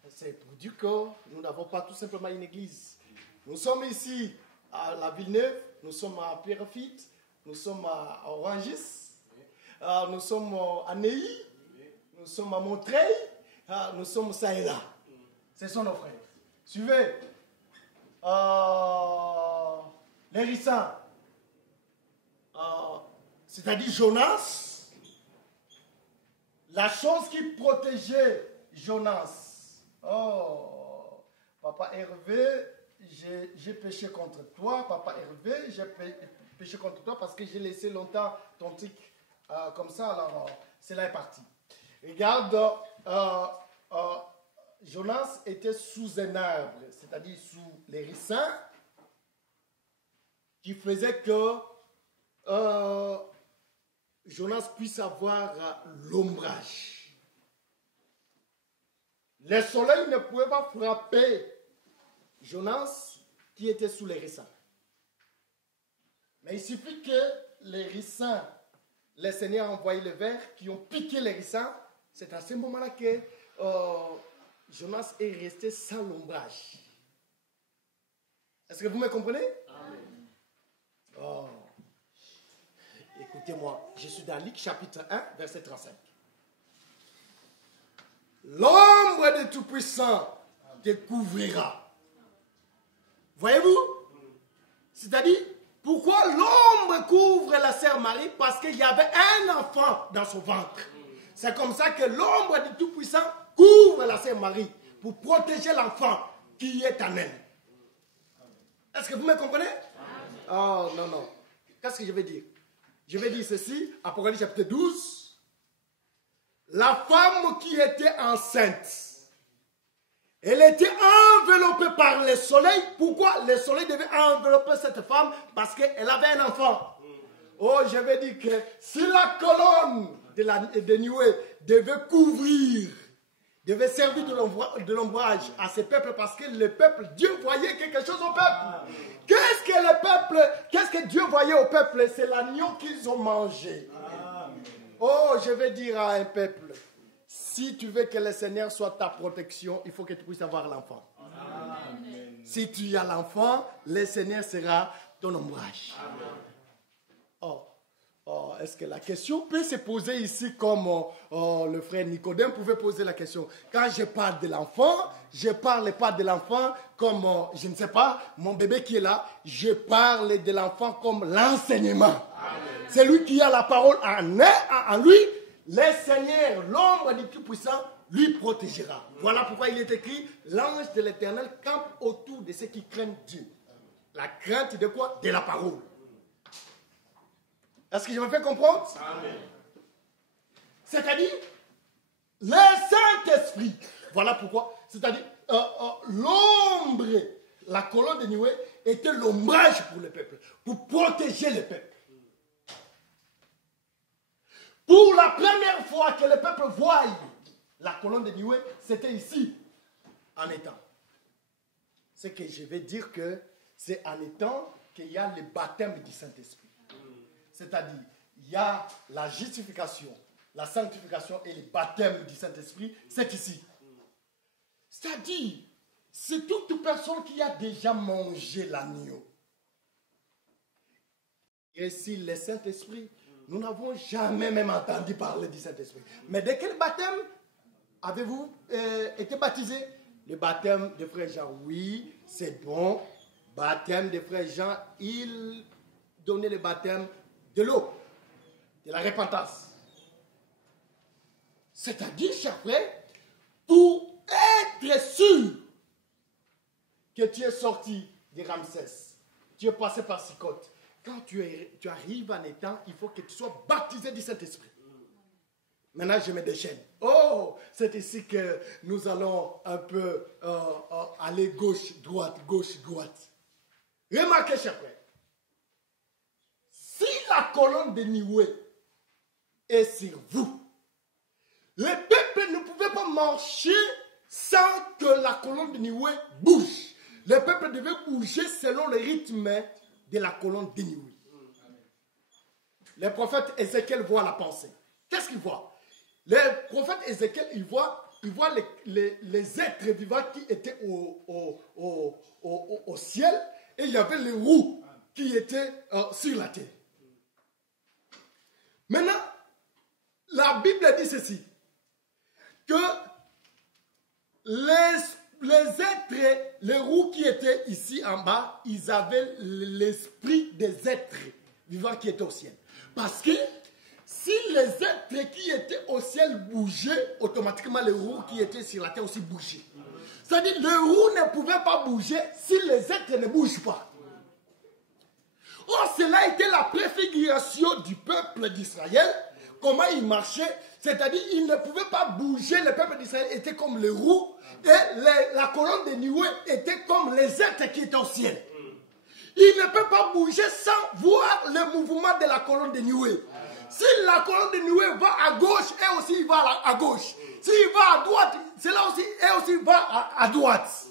C'est pour dire que nous n'avons pas tout simplement une église. Nous sommes ici à la Villeneuve, nous sommes à Pierrefitte, nous sommes à Orangis, nous sommes à Neuilly, nous sommes à Montreuil, nous sommes ça et là. Ce sont nos frères. Suivez. Les rissins. C'est-à-dire Jonas. La chose qui protégeait Jonas. Oh, Papa Hervé, j'ai péché contre toi. Papa Hervé, j'ai péché contre toi parce que j'ai laissé longtemps ton tic comme ça. Alors, cela est parti. Regarde, Jonas était sous un arbre, c'est-à-dire sous les ricins, qui faisait que Jonas puisse avoir l'ombrage. Le soleil ne pouvait pas frapper Jonas qui était sous les ricins. Mais il suffit que les ricins, le Seigneur a envoyé le ver qui ont piqué les ricins. C'est à ce moment-là que Jonas est resté sans l'ombrage. Est-ce que vous me comprenez? Amen. Oh. Écoutez-moi, je suis dans Luc chapitre 1, verset 35. L'ombre du Tout-Puissant te couvrira. Voyez-vous? C'est-à-dire, pourquoi l'ombre couvre la sœur Marie? Parce qu'il y avait un enfant dans son ventre. C'est comme ça que l'ombre du Tout-Puissant couvre la sœur Marie pour protéger l'enfant qui est en elle. Est-ce que vous me comprenez? Oh, non, non. Qu'est-ce que je vais dire? Je vais dire ceci, Apocalypse chapitre 12. La femme qui était enceinte, elle était enveloppée par le soleil. Pourquoi le soleil devait envelopper cette femme? Parce qu'elle avait un enfant. Oh, je vais dire que si la colonne de nuée devait couvrir, devait servir de l'ombrage à ce peuple, parce que le peuple, Dieu voyait quelque chose au peuple. Qu'est-ce que le peuple, qu'est-ce que Dieu voyait au peuple? C'est l'agneau qu'ils ont mangé. Oh, je vais dire à un peuple, si tu veux que le Seigneur soit ta protection, il faut que tu puisses avoir l'enfant. Si tu as l'enfant, le Seigneur sera ton ombrage. Oh, est-ce que la question peut se poser ici comme le frère Nicodème pouvait poser la question? Quand je parle de l'enfant, je ne parle pas de l'enfant comme, je ne sais pas, mon bébé qui est là. Je parle de l'enfant comme l'enseignement. C'est lui qui a la parole en lui. Le Seigneur, l'ombre du Tout-Puissant, lui protégera. Voilà pourquoi il est écrit, l'ange de l'Éternel campe autour de ceux qui craignent Dieu. La crainte de quoi? De la parole. Est-ce que je me fais comprendre? Amen. C'est-à-dire, le Saint-Esprit, voilà pourquoi, c'est-à-dire, l'ombre, la colonne de nuée, était l'ombrage pour le peuple, pour protéger le peuple. Pour la première fois que le peuple voit la colonne de nuée, c'était ici, en étant. Ce que je vais dire que c'est en étant qu'il y a le baptême du Saint-Esprit. C'est-à-dire, il y a la justification, la sanctification et le baptême du Saint-Esprit, c'est ici. C'est-à-dire, c'est toute personne qui a déjà mangé l'agneau. Et si le Saint-Esprit, nous n'avons jamais même entendu parler du Saint-Esprit. Mais de quel baptême avez-vous été baptisé? Le baptême de frère Jean, oui, c'est bon. Baptême de frère Jean, il donnait le baptême de l'eau, de la repentance. C'est-à-dire, chers frères, pour être sûr que tu es sorti de Ramsès, tu es passé par Sicotte, quand tu arrives en étant, il faut que tu sois baptisé du Saint-Esprit. Maintenant, je me déchaîne. Oh, c'est ici que nous allons un peu aller gauche, droite, gauche, droite. Remarquez, chers frères, si la colonne de Nioué est sur vous, le peuple ne pouvait pas marcher sans que la colonne de Nioué bouge. Le peuple devait bouger selon le rythme de la colonne de Nioué. Le prophète Ézéchiel voit la pensée. Qu'est-ce qu'il voit? Le prophète Ézéchiel, il voit les êtres vivants qui étaient au ciel, et il y avait les roues qui étaient sur la terre. Maintenant, la Bible dit ceci, que les êtres, les roues qui étaient ici en bas, ils avaient l'esprit des êtres vivants qui étaient au ciel. Parce que si les êtres qui étaient au ciel bougeaient, automatiquement les roues qui étaient sur la terre aussi bougeaient. C'est-à-dire les roues ne pouvaient pas bouger si les êtres ne bougent pas. Or, cela était la préfiguration du peuple d'Israël. Comment il marchait, c'est-à-dire il ne pouvait pas bouger. Le peuple d'Israël était comme les roues et la colonne de Nioué était comme les êtres qui étaient au ciel. Il ne peut pas bouger sans voir le mouvement de la colonne de Nioué. Si la colonne de Nioué va à gauche, et aussi il va à gauche. S'il va à droite, cela aussi, et aussi va à droite.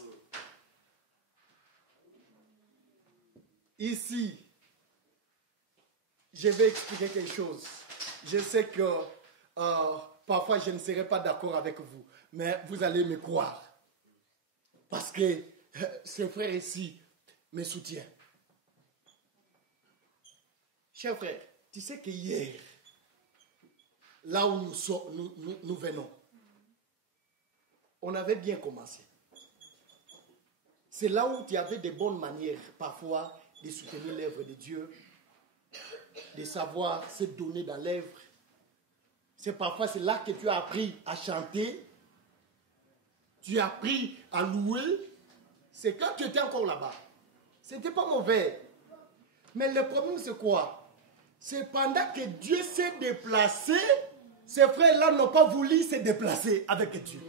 Ici, je vais expliquer quelque chose. Je sais que parfois je ne serai pas d'accord avec vous, mais vous allez me croire. Parce que ce frère ici me soutient. Cher frère, tu sais que hier, là où nous venons, on avait bien commencé. C'est là où tu avais des bonnes manières, parfois, de soutenir l'œuvre de Dieu, de savoir se donner dans l'œuvre. C'est là que tu as appris à chanter, tu as appris à louer. C'est quand tu étais encore là-bas. Ce n'était pas mauvais. Mais le problème, c'est quoi? C'est pendant que Dieu s'est déplacé, ces frères-là n'ont pas voulu se déplacer avec Dieu.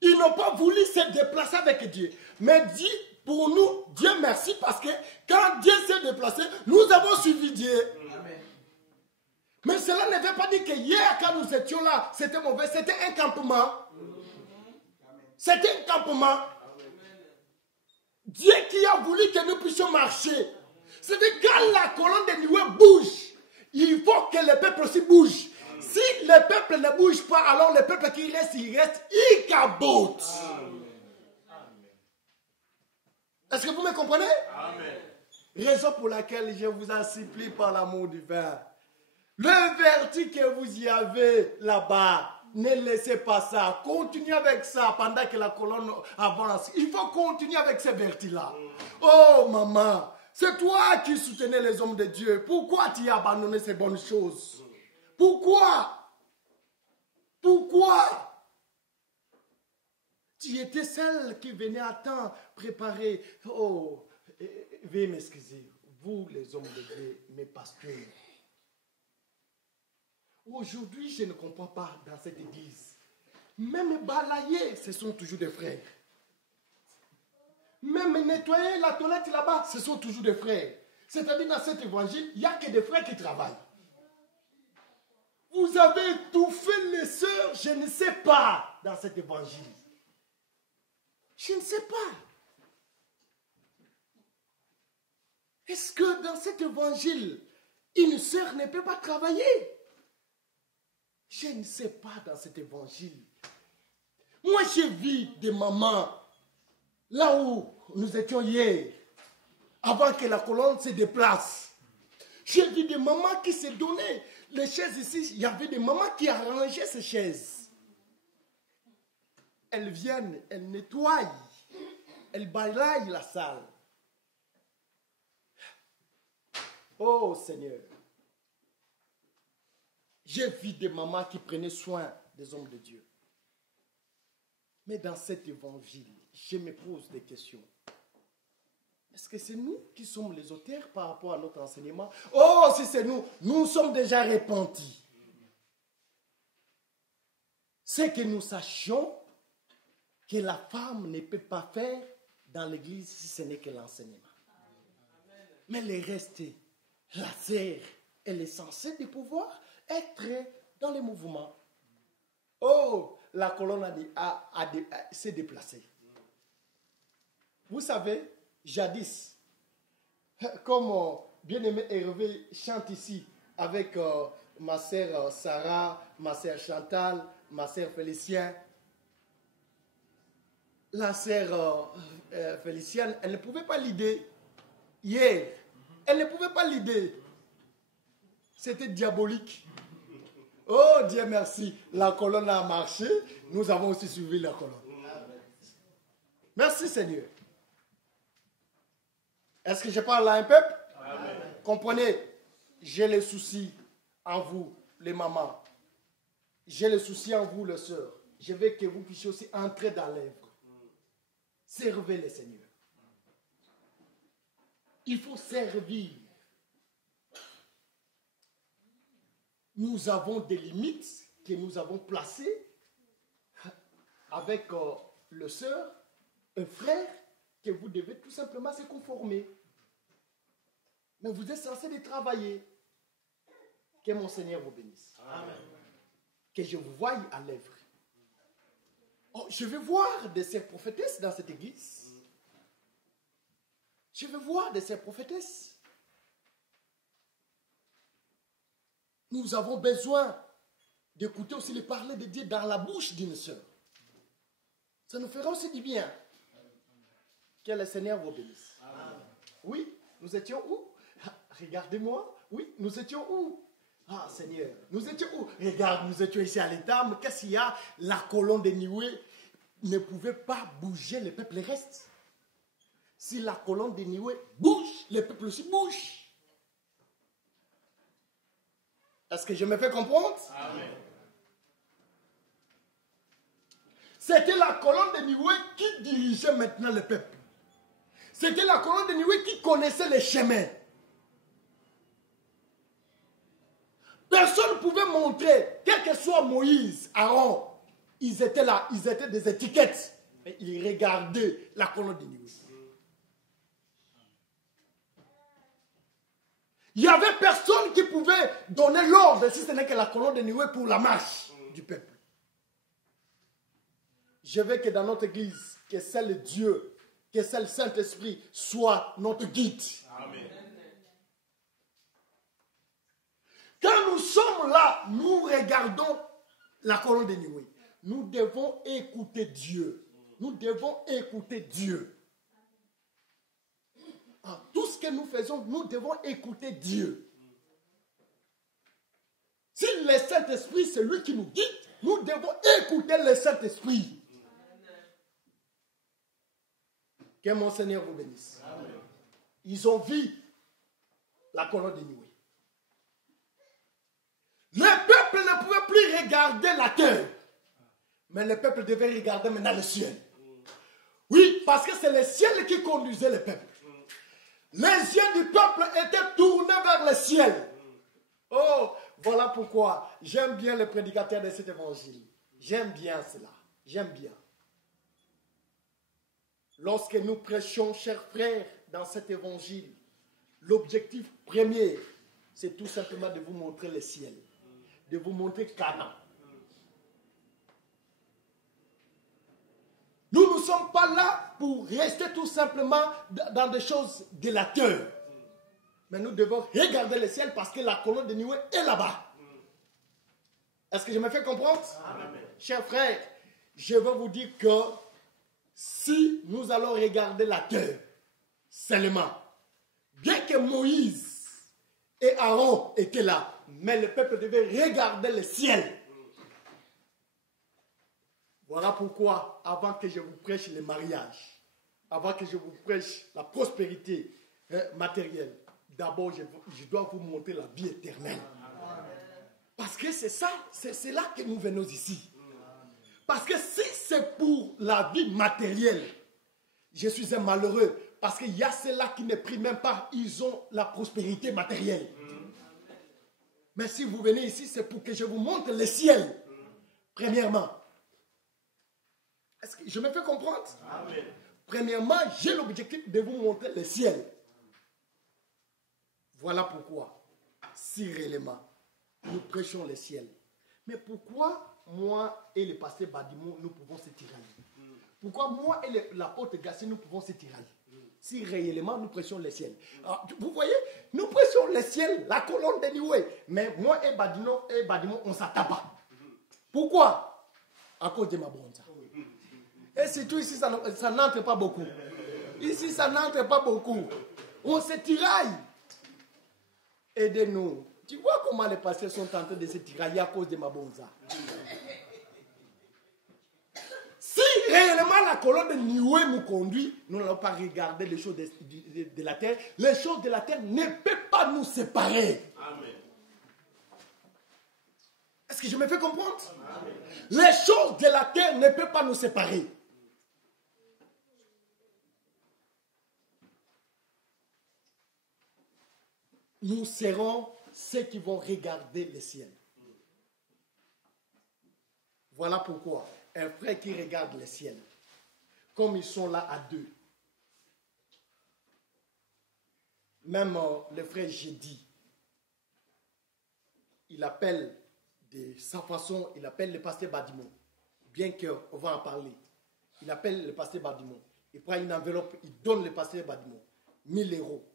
Ils n'ont pas voulu se déplacer avec Dieu. Mais dit pour nous, Dieu merci, parce que quand Dieu s'est déplacé, nous avons suivi Dieu. Amen. Mais cela ne veut pas dire que hier, quand nous étions là, c'était mauvais. C'était un campement. C'était un campement. Dieu qui a voulu que nous puissions marcher. C'est-à-dire quand la colonne de Nioué bouge, il faut que le peuple aussi bouge. Si le peuple ne bouge pas, alors le peuple qui reste, il cabote. Est-ce que vous me comprenez? Amen. Raison pour laquelle je vous en supplie par l'amour divin. Le vertige que vous y avez là-bas, ne laissez pas ça. Continuez avec ça pendant que la colonne avance. Il faut continuer avec ces vertiges-là. Oh maman, c'est toi qui soutenais les hommes de Dieu. Pourquoi tu as abandonné ces bonnes choses? Pourquoi? Pourquoi? Tu étais celle qui venait à temps préparer. Oh, veuillez m'excuser. Vous, les hommes de Dieu, mes pasteurs. Aujourd'hui, je ne comprends pas dans cette église. Même balayer, ce sont toujours des frères. Même nettoyer la toilette là-bas, ce sont toujours des frères. C'est-à-dire dans cet évangile, il n'y a que des frères qui travaillent. Vous avez étouffé les sœurs, je ne sais pas, dans cet évangile. Je ne sais pas. Est-ce que dans cet évangile, une sœur ne peut pas travailler? Je ne sais pas dans cet évangile. Moi, j'ai vu des mamans, là où nous étions hier, avant que la colonne se déplace. J'ai vu des mamans qui se donnaient. Les chaises ici, il y avait des mamans qui arrangeaient ces chaises. Elles viennent, elles nettoient, elles balayent la salle. Oh Seigneur, j'ai vu des mamans qui prenaient soin des hommes de Dieu. Mais dans cet évangile, je me pose des questions. Est-ce que c'est nous qui sommes les auteurs par rapport à notre enseignement? Oh, si c'est nous, nous sommes déjà repentis. C'est que nous sachions que la femme ne peut pas faire dans l'église si ce n'est que l'enseignement. Mais le reste, la sœur, elle est censée de pouvoir être dans les mouvements. Oh, la colonne s'est déplacée. Vous savez, jadis, comme bien-aimé Hervé chante ici avec ma sœur Sarah, ma sœur Chantal, ma sœur Félicien. La sœur Félicienne, elle ne pouvait pas l'aider hier. Elle ne pouvait pas l'aider. C'était diabolique. Oh Dieu merci, la colonne a marché. Nous avons aussi suivi la colonne. Merci Seigneur. Est-ce que je parle à un peuple? Amen. Comprenez, j'ai les soucis en vous, les mamans. J'ai les soucis en vous, les sœurs. Je veux que vous puissiez aussi entrer dans l'œuvre. Servez le Seigneur. Il faut servir. Nous avons des limites que nous avons placées avec le sœur, un frère, que vous devez tout simplement se conformer. Mais vous êtes censé de travailler. Que mon Seigneur vous bénisse. Amen. Que je vous voie à l'œuvre. Oh, je vais voir des sœurs prophétesses dans cette église. Je vais voir des sœurs prophétesses. Nous avons besoin d'écouter aussi les paroles de Dieu dans la bouche d'une sœur. Ça nous fera aussi du bien. Que le Seigneur vous bénisse. Amen. Oui, nous étions où? Regardez-moi. Oui, nous étions où? Ah, Seigneur, nous étions où? Regarde, nous étions ici à l'état, mais qu'est-ce qu'il y a? La colonne de Nioué ne pouvait pas bouger, le peuple reste. Si la colonne de Nioué bouge, le peuple aussi bouge. Est-ce que je me fais comprendre? Amen. C'était la colonne de Nioué qui dirigeait maintenant le peuple. C'était la colonne de Nioué qui connaissait les chemins. Personne ne pouvait montrer, quel que soit Moïse, Aaron, ils étaient là, ils étaient des étiquettes. Mais ils regardaient la colonne de Nioué. Il n'y avait personne qui pouvait donner l'ordre si ce n'est que la colonne de Nioué pour la marche du peuple. Je veux que dans notre église, que celle Dieu, que celle Saint-Esprit soit notre guide. Amen. Quand nous sommes là, nous regardons la colonne de Nioué. Nous devons écouter Dieu. Nous devons écouter Dieu. Tout ce que nous faisons, nous devons écouter Dieu. Si le Saint-Esprit, c'est lui qui nous guide, nous devons écouter le Saint-Esprit. Que mon Seigneur vous bénisse. Amen. Ils ont vu la colonne de Nioué. Le peuple ne pouvait plus regarder la terre. Mais le peuple devait regarder maintenant le ciel. Oui, parce que c'est le ciel qui conduisait le peuple. Les yeux du peuple étaient tournés vers le ciel. Oh, voilà pourquoi j'aime bien le prédicateur de cet évangile. J'aime bien cela. J'aime bien. Lorsque nous prêchons, chers frères, dans cet évangile, l'objectif premier, c'est tout simplement de vous montrer le ciel. De vous montrer Canaan. Nous ne sommes pas là pour rester tout simplement dans des choses de la terre. Mais nous devons regarder le ciel parce que la colonne de Nioué est là-bas. Est-ce que je me fais comprendre? Amen. Chers frères, je vais vous dire que si nous allons regarder la terre seulement, bien que Moïse et Aaron étaient là, mais le peuple devait regarder le ciel. Voilà pourquoi, avant que je vous prêche le mariage, avant que je vous prêche la prospérité matérielle, d'abord je dois vous montrer la vie éternelle. Parce que c'est ça, c'est là que nous venons ici. Parce que si c'est pour la vie matérielle, je suis un malheureux. Parce qu'il y a ceux-là qui ne prient même pas, ils ont la prospérité matérielle. Mais si vous venez ici, c'est pour que je vous montre le ciel. Premièrement. Est-ce que je me fais comprendre? Amen. Premièrement, j'ai l'objectif de vous montrer le ciel. Voilà pourquoi, si réellement, nous prêchons le ciel. Mais pourquoi moi et le pasteur Badimon, nous pouvons se tirailler? Pourquoi moi et l'apôtre Gassi, nous pouvons se tirailler? Si réellement nous prêchons le ciel. Alors, vous voyez, nous prêchons le ciel, la colonne de Nioué. Mais moi et Badimon, on ne s'attaque pas. Pourquoi? À cause de ma bonne. Et surtout ici, ça n'entre pas beaucoup. Ici, ça n'entre pas beaucoup. On se tiraille. Aidez-nous. Tu vois comment les pasteurs sont en train de se tirailler à cause de ma bonza. Si réellement la colonne de Nioué nous conduit, nous n'allons pas regarder les choses de la terre. Les choses de la terre ne peuvent pas nous séparer. Amen. Est-ce que je me fais comprendre? Amen. Les choses de la terre ne peuvent pas nous séparer. Nous serons ceux qui vont regarder le ciel. Voilà pourquoi un frère qui regarde le ciel, comme ils sont là à deux, même le frère Jédi, il appelle de sa façon, il appelle le pasteur Badimon, bien qu'on va en parler. Il appelle le pasteur Badimon, il prend une enveloppe, il donne le pasteur Badimon 1000 euros.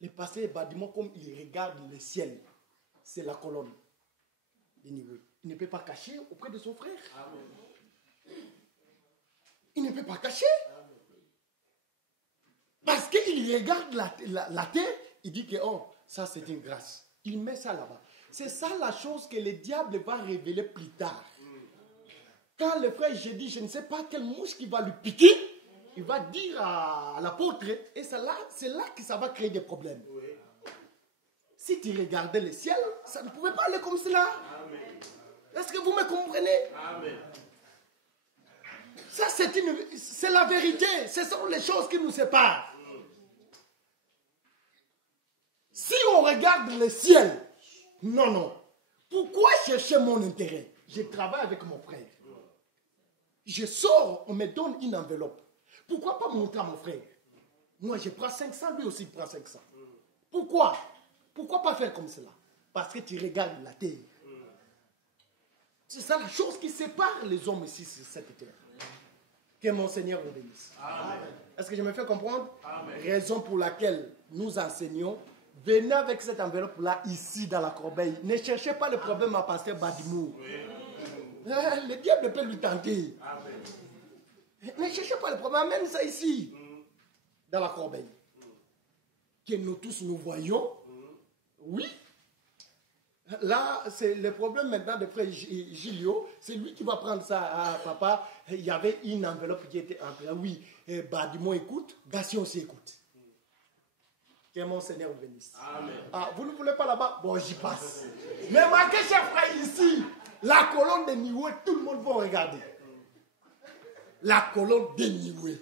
Le pasteur Badimon, comme il regarde le ciel, c'est la colonne de Nioué. Il ne peut pas cacher auprès de son frère. Amen. Il ne peut pas cacher. Amen. Parce qu'il regarde la terre, il dit que oh, ça c'est une grâce. Il met ça là-bas. C'est ça la chose que le diable va révéler plus tard. Quand le frère, j'ai dit, je ne sais pas quelle mouche qui va lui piquer, il va dire à l'apôtre, et c'est là que ça va créer des problèmes. Oui. Si tu regardais le ciel, ça ne pouvait pas aller comme cela. Amen. Est-ce que vous me comprenez? Amen. Ça, c'est la vérité. Ce sont les choses qui nous séparent. Si on regarde le ciel, non. Pourquoi chercher mon intérêt? Je travaille avec mon frère. Je sors, on me donne une enveloppe. Pourquoi pas montrer à mon frère? Moi, je prends 500, lui aussi il prend 500. Pourquoi? Pourquoi pas faire comme cela? Parce que tu regardes la terre. C'est ça la chose qui sépare les hommes ici sur cette terre. Que mon Seigneur vous bénisse. Est-ce que je me fais comprendre? Amen. Raison pour laquelle nous enseignons, venez avec cette enveloppe-là ici dans la corbeille. Ne cherchez pas le problème à pasteur Badimou. Le diable peut lui tenter. Amen. Ne cherchez pas le problème, amène ça ici, dans la corbeille. Que nous tous nous voyons. Oui. Là, c'est le problème maintenant de frère Gilio. C'est lui qui va prendre ça à papa. Il y avait une enveloppe qui était entrée. Oui, Badimon écoute, Gassi aussi écoute. Que mon Seigneur vous bénisse. Amen. Ah, vous ne voulez pas là-bas? Bon, j'y passe. Mais marquez, cher frère, ici, la colonne de Nioué, tout le monde va regarder. La colonne de Nioué.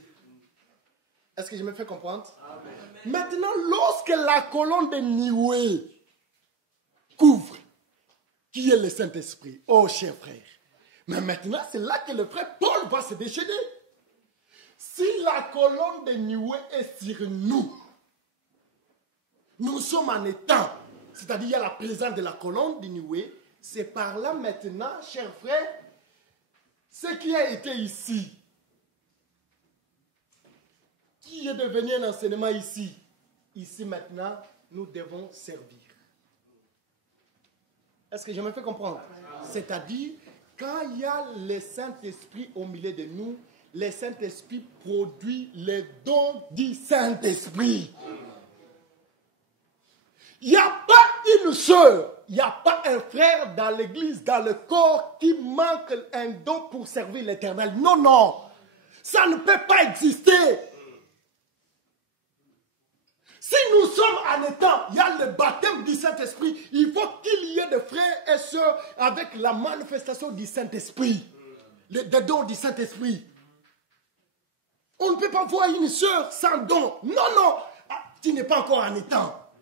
Est-ce que je me fais comprendre? Amen. Maintenant, lorsque la colonne de Nioué couvre, qui est le Saint-Esprit, oh cher frère. Mais maintenant, c'est là que le frère Paul va se déchaîner. Si la colonne de Nioué est sur nous, nous sommes en état, c'est-à-dire il y a la présence de la colonne de Nioué, c'est par là maintenant, cher frère, ce qui a été ici, qui est devenu un enseignement ici, ici maintenant, nous devons servir. Est-ce que je me fais comprendre? C'est-à-dire, Quand il y a le Saint-Esprit au milieu de nous, le Saint-Esprit produit les dons du Saint-Esprit. Il n'y a pas une sœur, il n'y a pas un frère dans l'église, dans le corps qui manque un don pour servir l'Éternel. Non, non, ça ne peut pas exister. Si nous sommes en état, il y a le baptême du Saint-Esprit, il faut qu'il y ait des frères et sœurs avec la manifestation du Saint-Esprit, des dons du Saint-Esprit. On ne peut pas voir une sœur sans don. Non, non, tu n'es pas encore en état.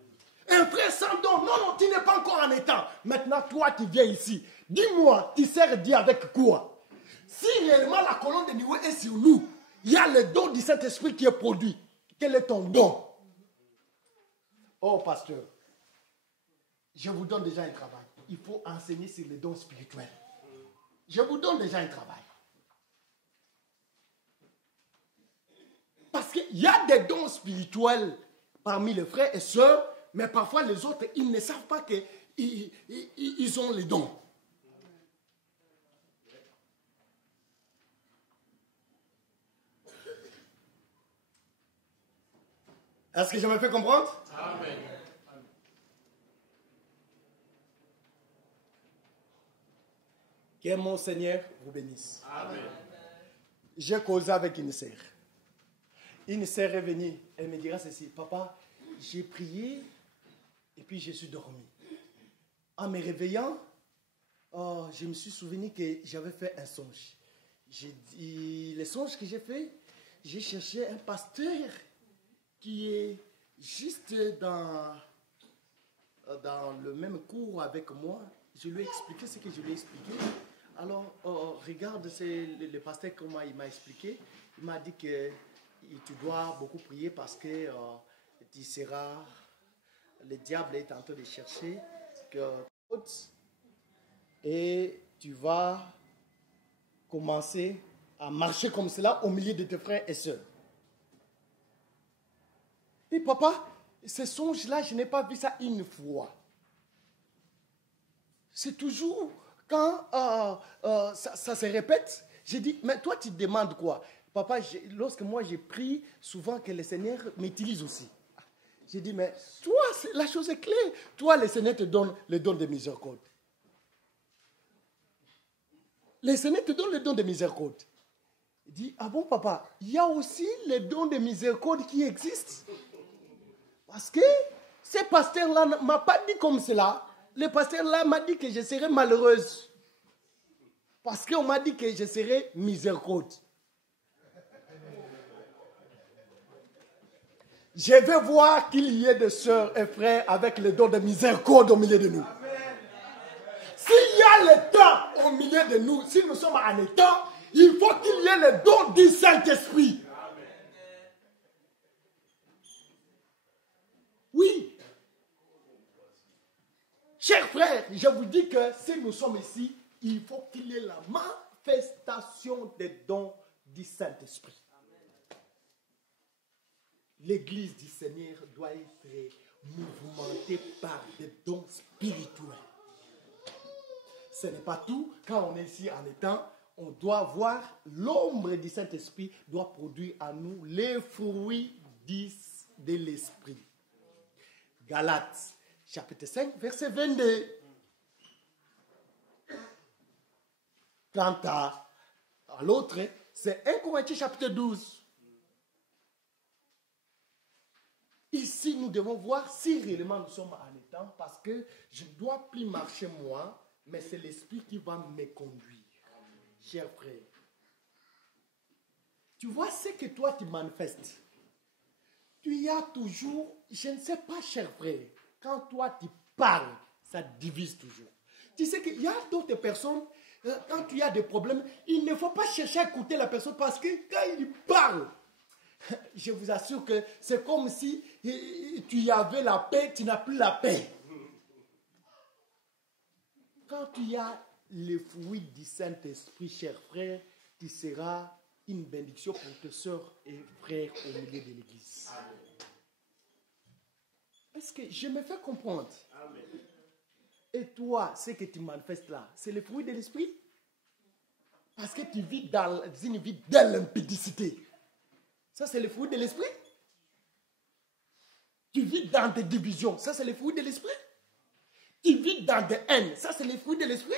Un frère sans don, non, non, tu n'es pas encore en état. Maintenant, toi, tu viens ici. Dis-moi, tu sers Dieu avec quoi? Si réellement la colonne de Nioué est sur nous, il y a le don du Saint-Esprit qui est produit. Quel est ton don? Oh, pasteur, je vous donne déjà un travail. Il faut enseigner sur les dons spirituels. Je vous donne déjà un travail. Parce qu'il y a des dons spirituels parmi les frères et sœurs, mais parfois les autres, ils ne savent pas qu'ils ont les dons. Est-ce que je me fais comprendre? Amen. Que mon Seigneur vous bénisse. Amen. J'ai causé avec une sœur. Une sœur est venue, elle me dira ceci: papa, j'ai prié et puis je suis dormi. En me réveillant, je me suis souvenu que j'avais fait un songe. J'ai dit, le songe que j'ai fait, j'ai cherché un pasteur qui est juste dans le même cours avec moi. Je lui ai expliqué ce que je lui ai expliqué. Alors, regarde, c'est le pasteur comment il m'a expliqué. Il m'a dit que tu dois beaucoup prier parce que tu seras... Le diable est en train de chercher et tu vas commencer à marcher comme cela au milieu de tes frères et sœurs. Et papa, ce songe-là, je n'ai pas vu ça une fois. C'est toujours quand ça se répète. J'ai dit, mais toi tu demandes quoi? Papa, lorsque moi j'ai pris, souvent que le Seigneur m'utilise aussi. J'ai dit, mais toi, la chose est claire. Toi, le Seigneur te donne le don de miséricorde. Le Seigneur te donne le don de miséricorde. Il dit, ah bon papa, il y a aussi le don de miséricorde qui existe. Parce que ce pasteur-là ne m'a pas dit comme cela. Le pasteur-là m'a dit que je serais malheureuse. Parce qu'on m'a dit que je serais miséricorde. Je vais voir qu'il y ait des sœurs et frères avec le don de miséricorde au milieu de nous. S'il y a le temps au milieu de nous, si nous sommes en état, il faut qu'il y ait le don du Saint-Esprit. Oui. Chers frères, je vous dis que si nous sommes ici, il faut qu'il y ait la manifestation des dons du Saint-Esprit. L'église du Seigneur doit être mouvementée par des dons spirituels. Ce n'est pas tout. Quand on est ici en étant, on doit voir l'ombre du Saint-Esprit doit produire en nous les fruits de l'Esprit. Galates, chapitre 5, verset 22. Quant à l'autre, c'est 1 Corinthiens, chapitre 12. Ici, nous devons voir si réellement nous sommes en état, parce que je ne dois plus marcher moi, mais c'est l'Esprit qui va me conduire. Chers frères, tu vois ce que toi tu manifestes. Tu y as toujours, je ne sais pas, cher frère, quand toi tu parles, ça divise toujours. Tu sais qu'il y a d'autres personnes, quand tu as des problèmes, il ne faut pas chercher à écouter la personne parce que quand il parle, je vous assure que c'est comme si tu y avais la paix, tu n'as plus la paix. Quand tu y as les fruits du Saint-Esprit, cher frère, tu seras une bénédiction pour tes sœurs et frères au milieu de l'église. Est-ce que je me fais comprendre? Amen. Et toi, ce que tu manifestes là, c'est le fruit de l'esprit? Parce que tu vis dans une vie d'impudicité. Ça, c'est le fruit de l'esprit. Tu vis dans des divisions. Ça, c'est le fruit de l'esprit. Tu vis dans des haines. Ça, c'est le fruit de l'esprit.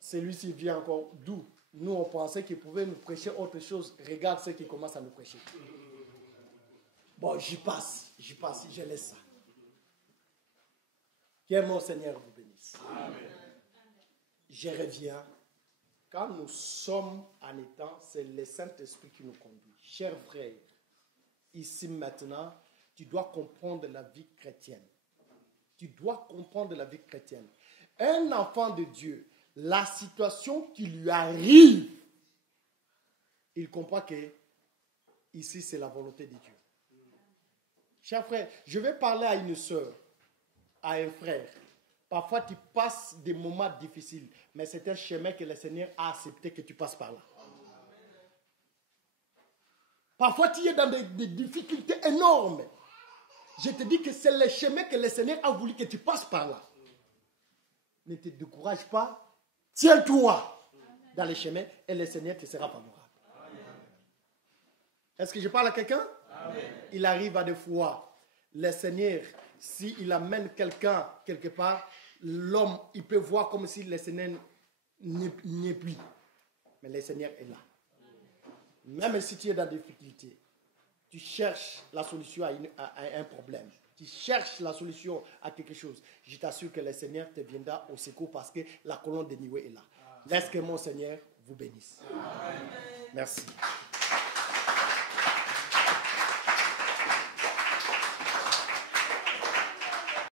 Celui-ci vient encore d'où? Nous, on pensait qu'il pouvait nous prêcher autre chose. Regarde ce qu'il commence à nous prêcher. Bon, j'y passe, je laisse ça. Que mon Seigneur vous bénisse. Amen. Je reviens. Quand nous sommes en étant, c'est le Saint-Esprit qui nous conduit. Chers frères, ici maintenant, tu dois comprendre la vie chrétienne. Tu dois comprendre la vie chrétienne. Un enfant de Dieu, la situation qui lui arrive, il comprend que ici c'est la volonté de Dieu. Chers frères, je vais parler à une soeur, à un frère. Parfois tu passes des moments difficiles, mais c'est un chemin que le Seigneur a accepté que tu passes par là. Parfois tu es dans des difficultés énormes. Je te dis que c'est le chemin que le Seigneur a voulu que tu passes par là. Ne te décourage pas. Tiens-toi dans le chemin et le Seigneur te sera favorable. Est-ce que je parle à quelqu'un? Il arrive à des fois, le Seigneur, s'il amène quelqu'un quelque part, l'homme, il peut voir comme si le Seigneur n'y est plus. Mais le Seigneur est là. Même si tu es dans des difficultés, tu cherches la solution à un problème. Tu cherches la solution à quelque chose. Je t'assure que le Seigneur te viendra au secours parce que la colonne de Nioué est là. Laisse que mon Seigneur vous bénisse. Amen. Merci.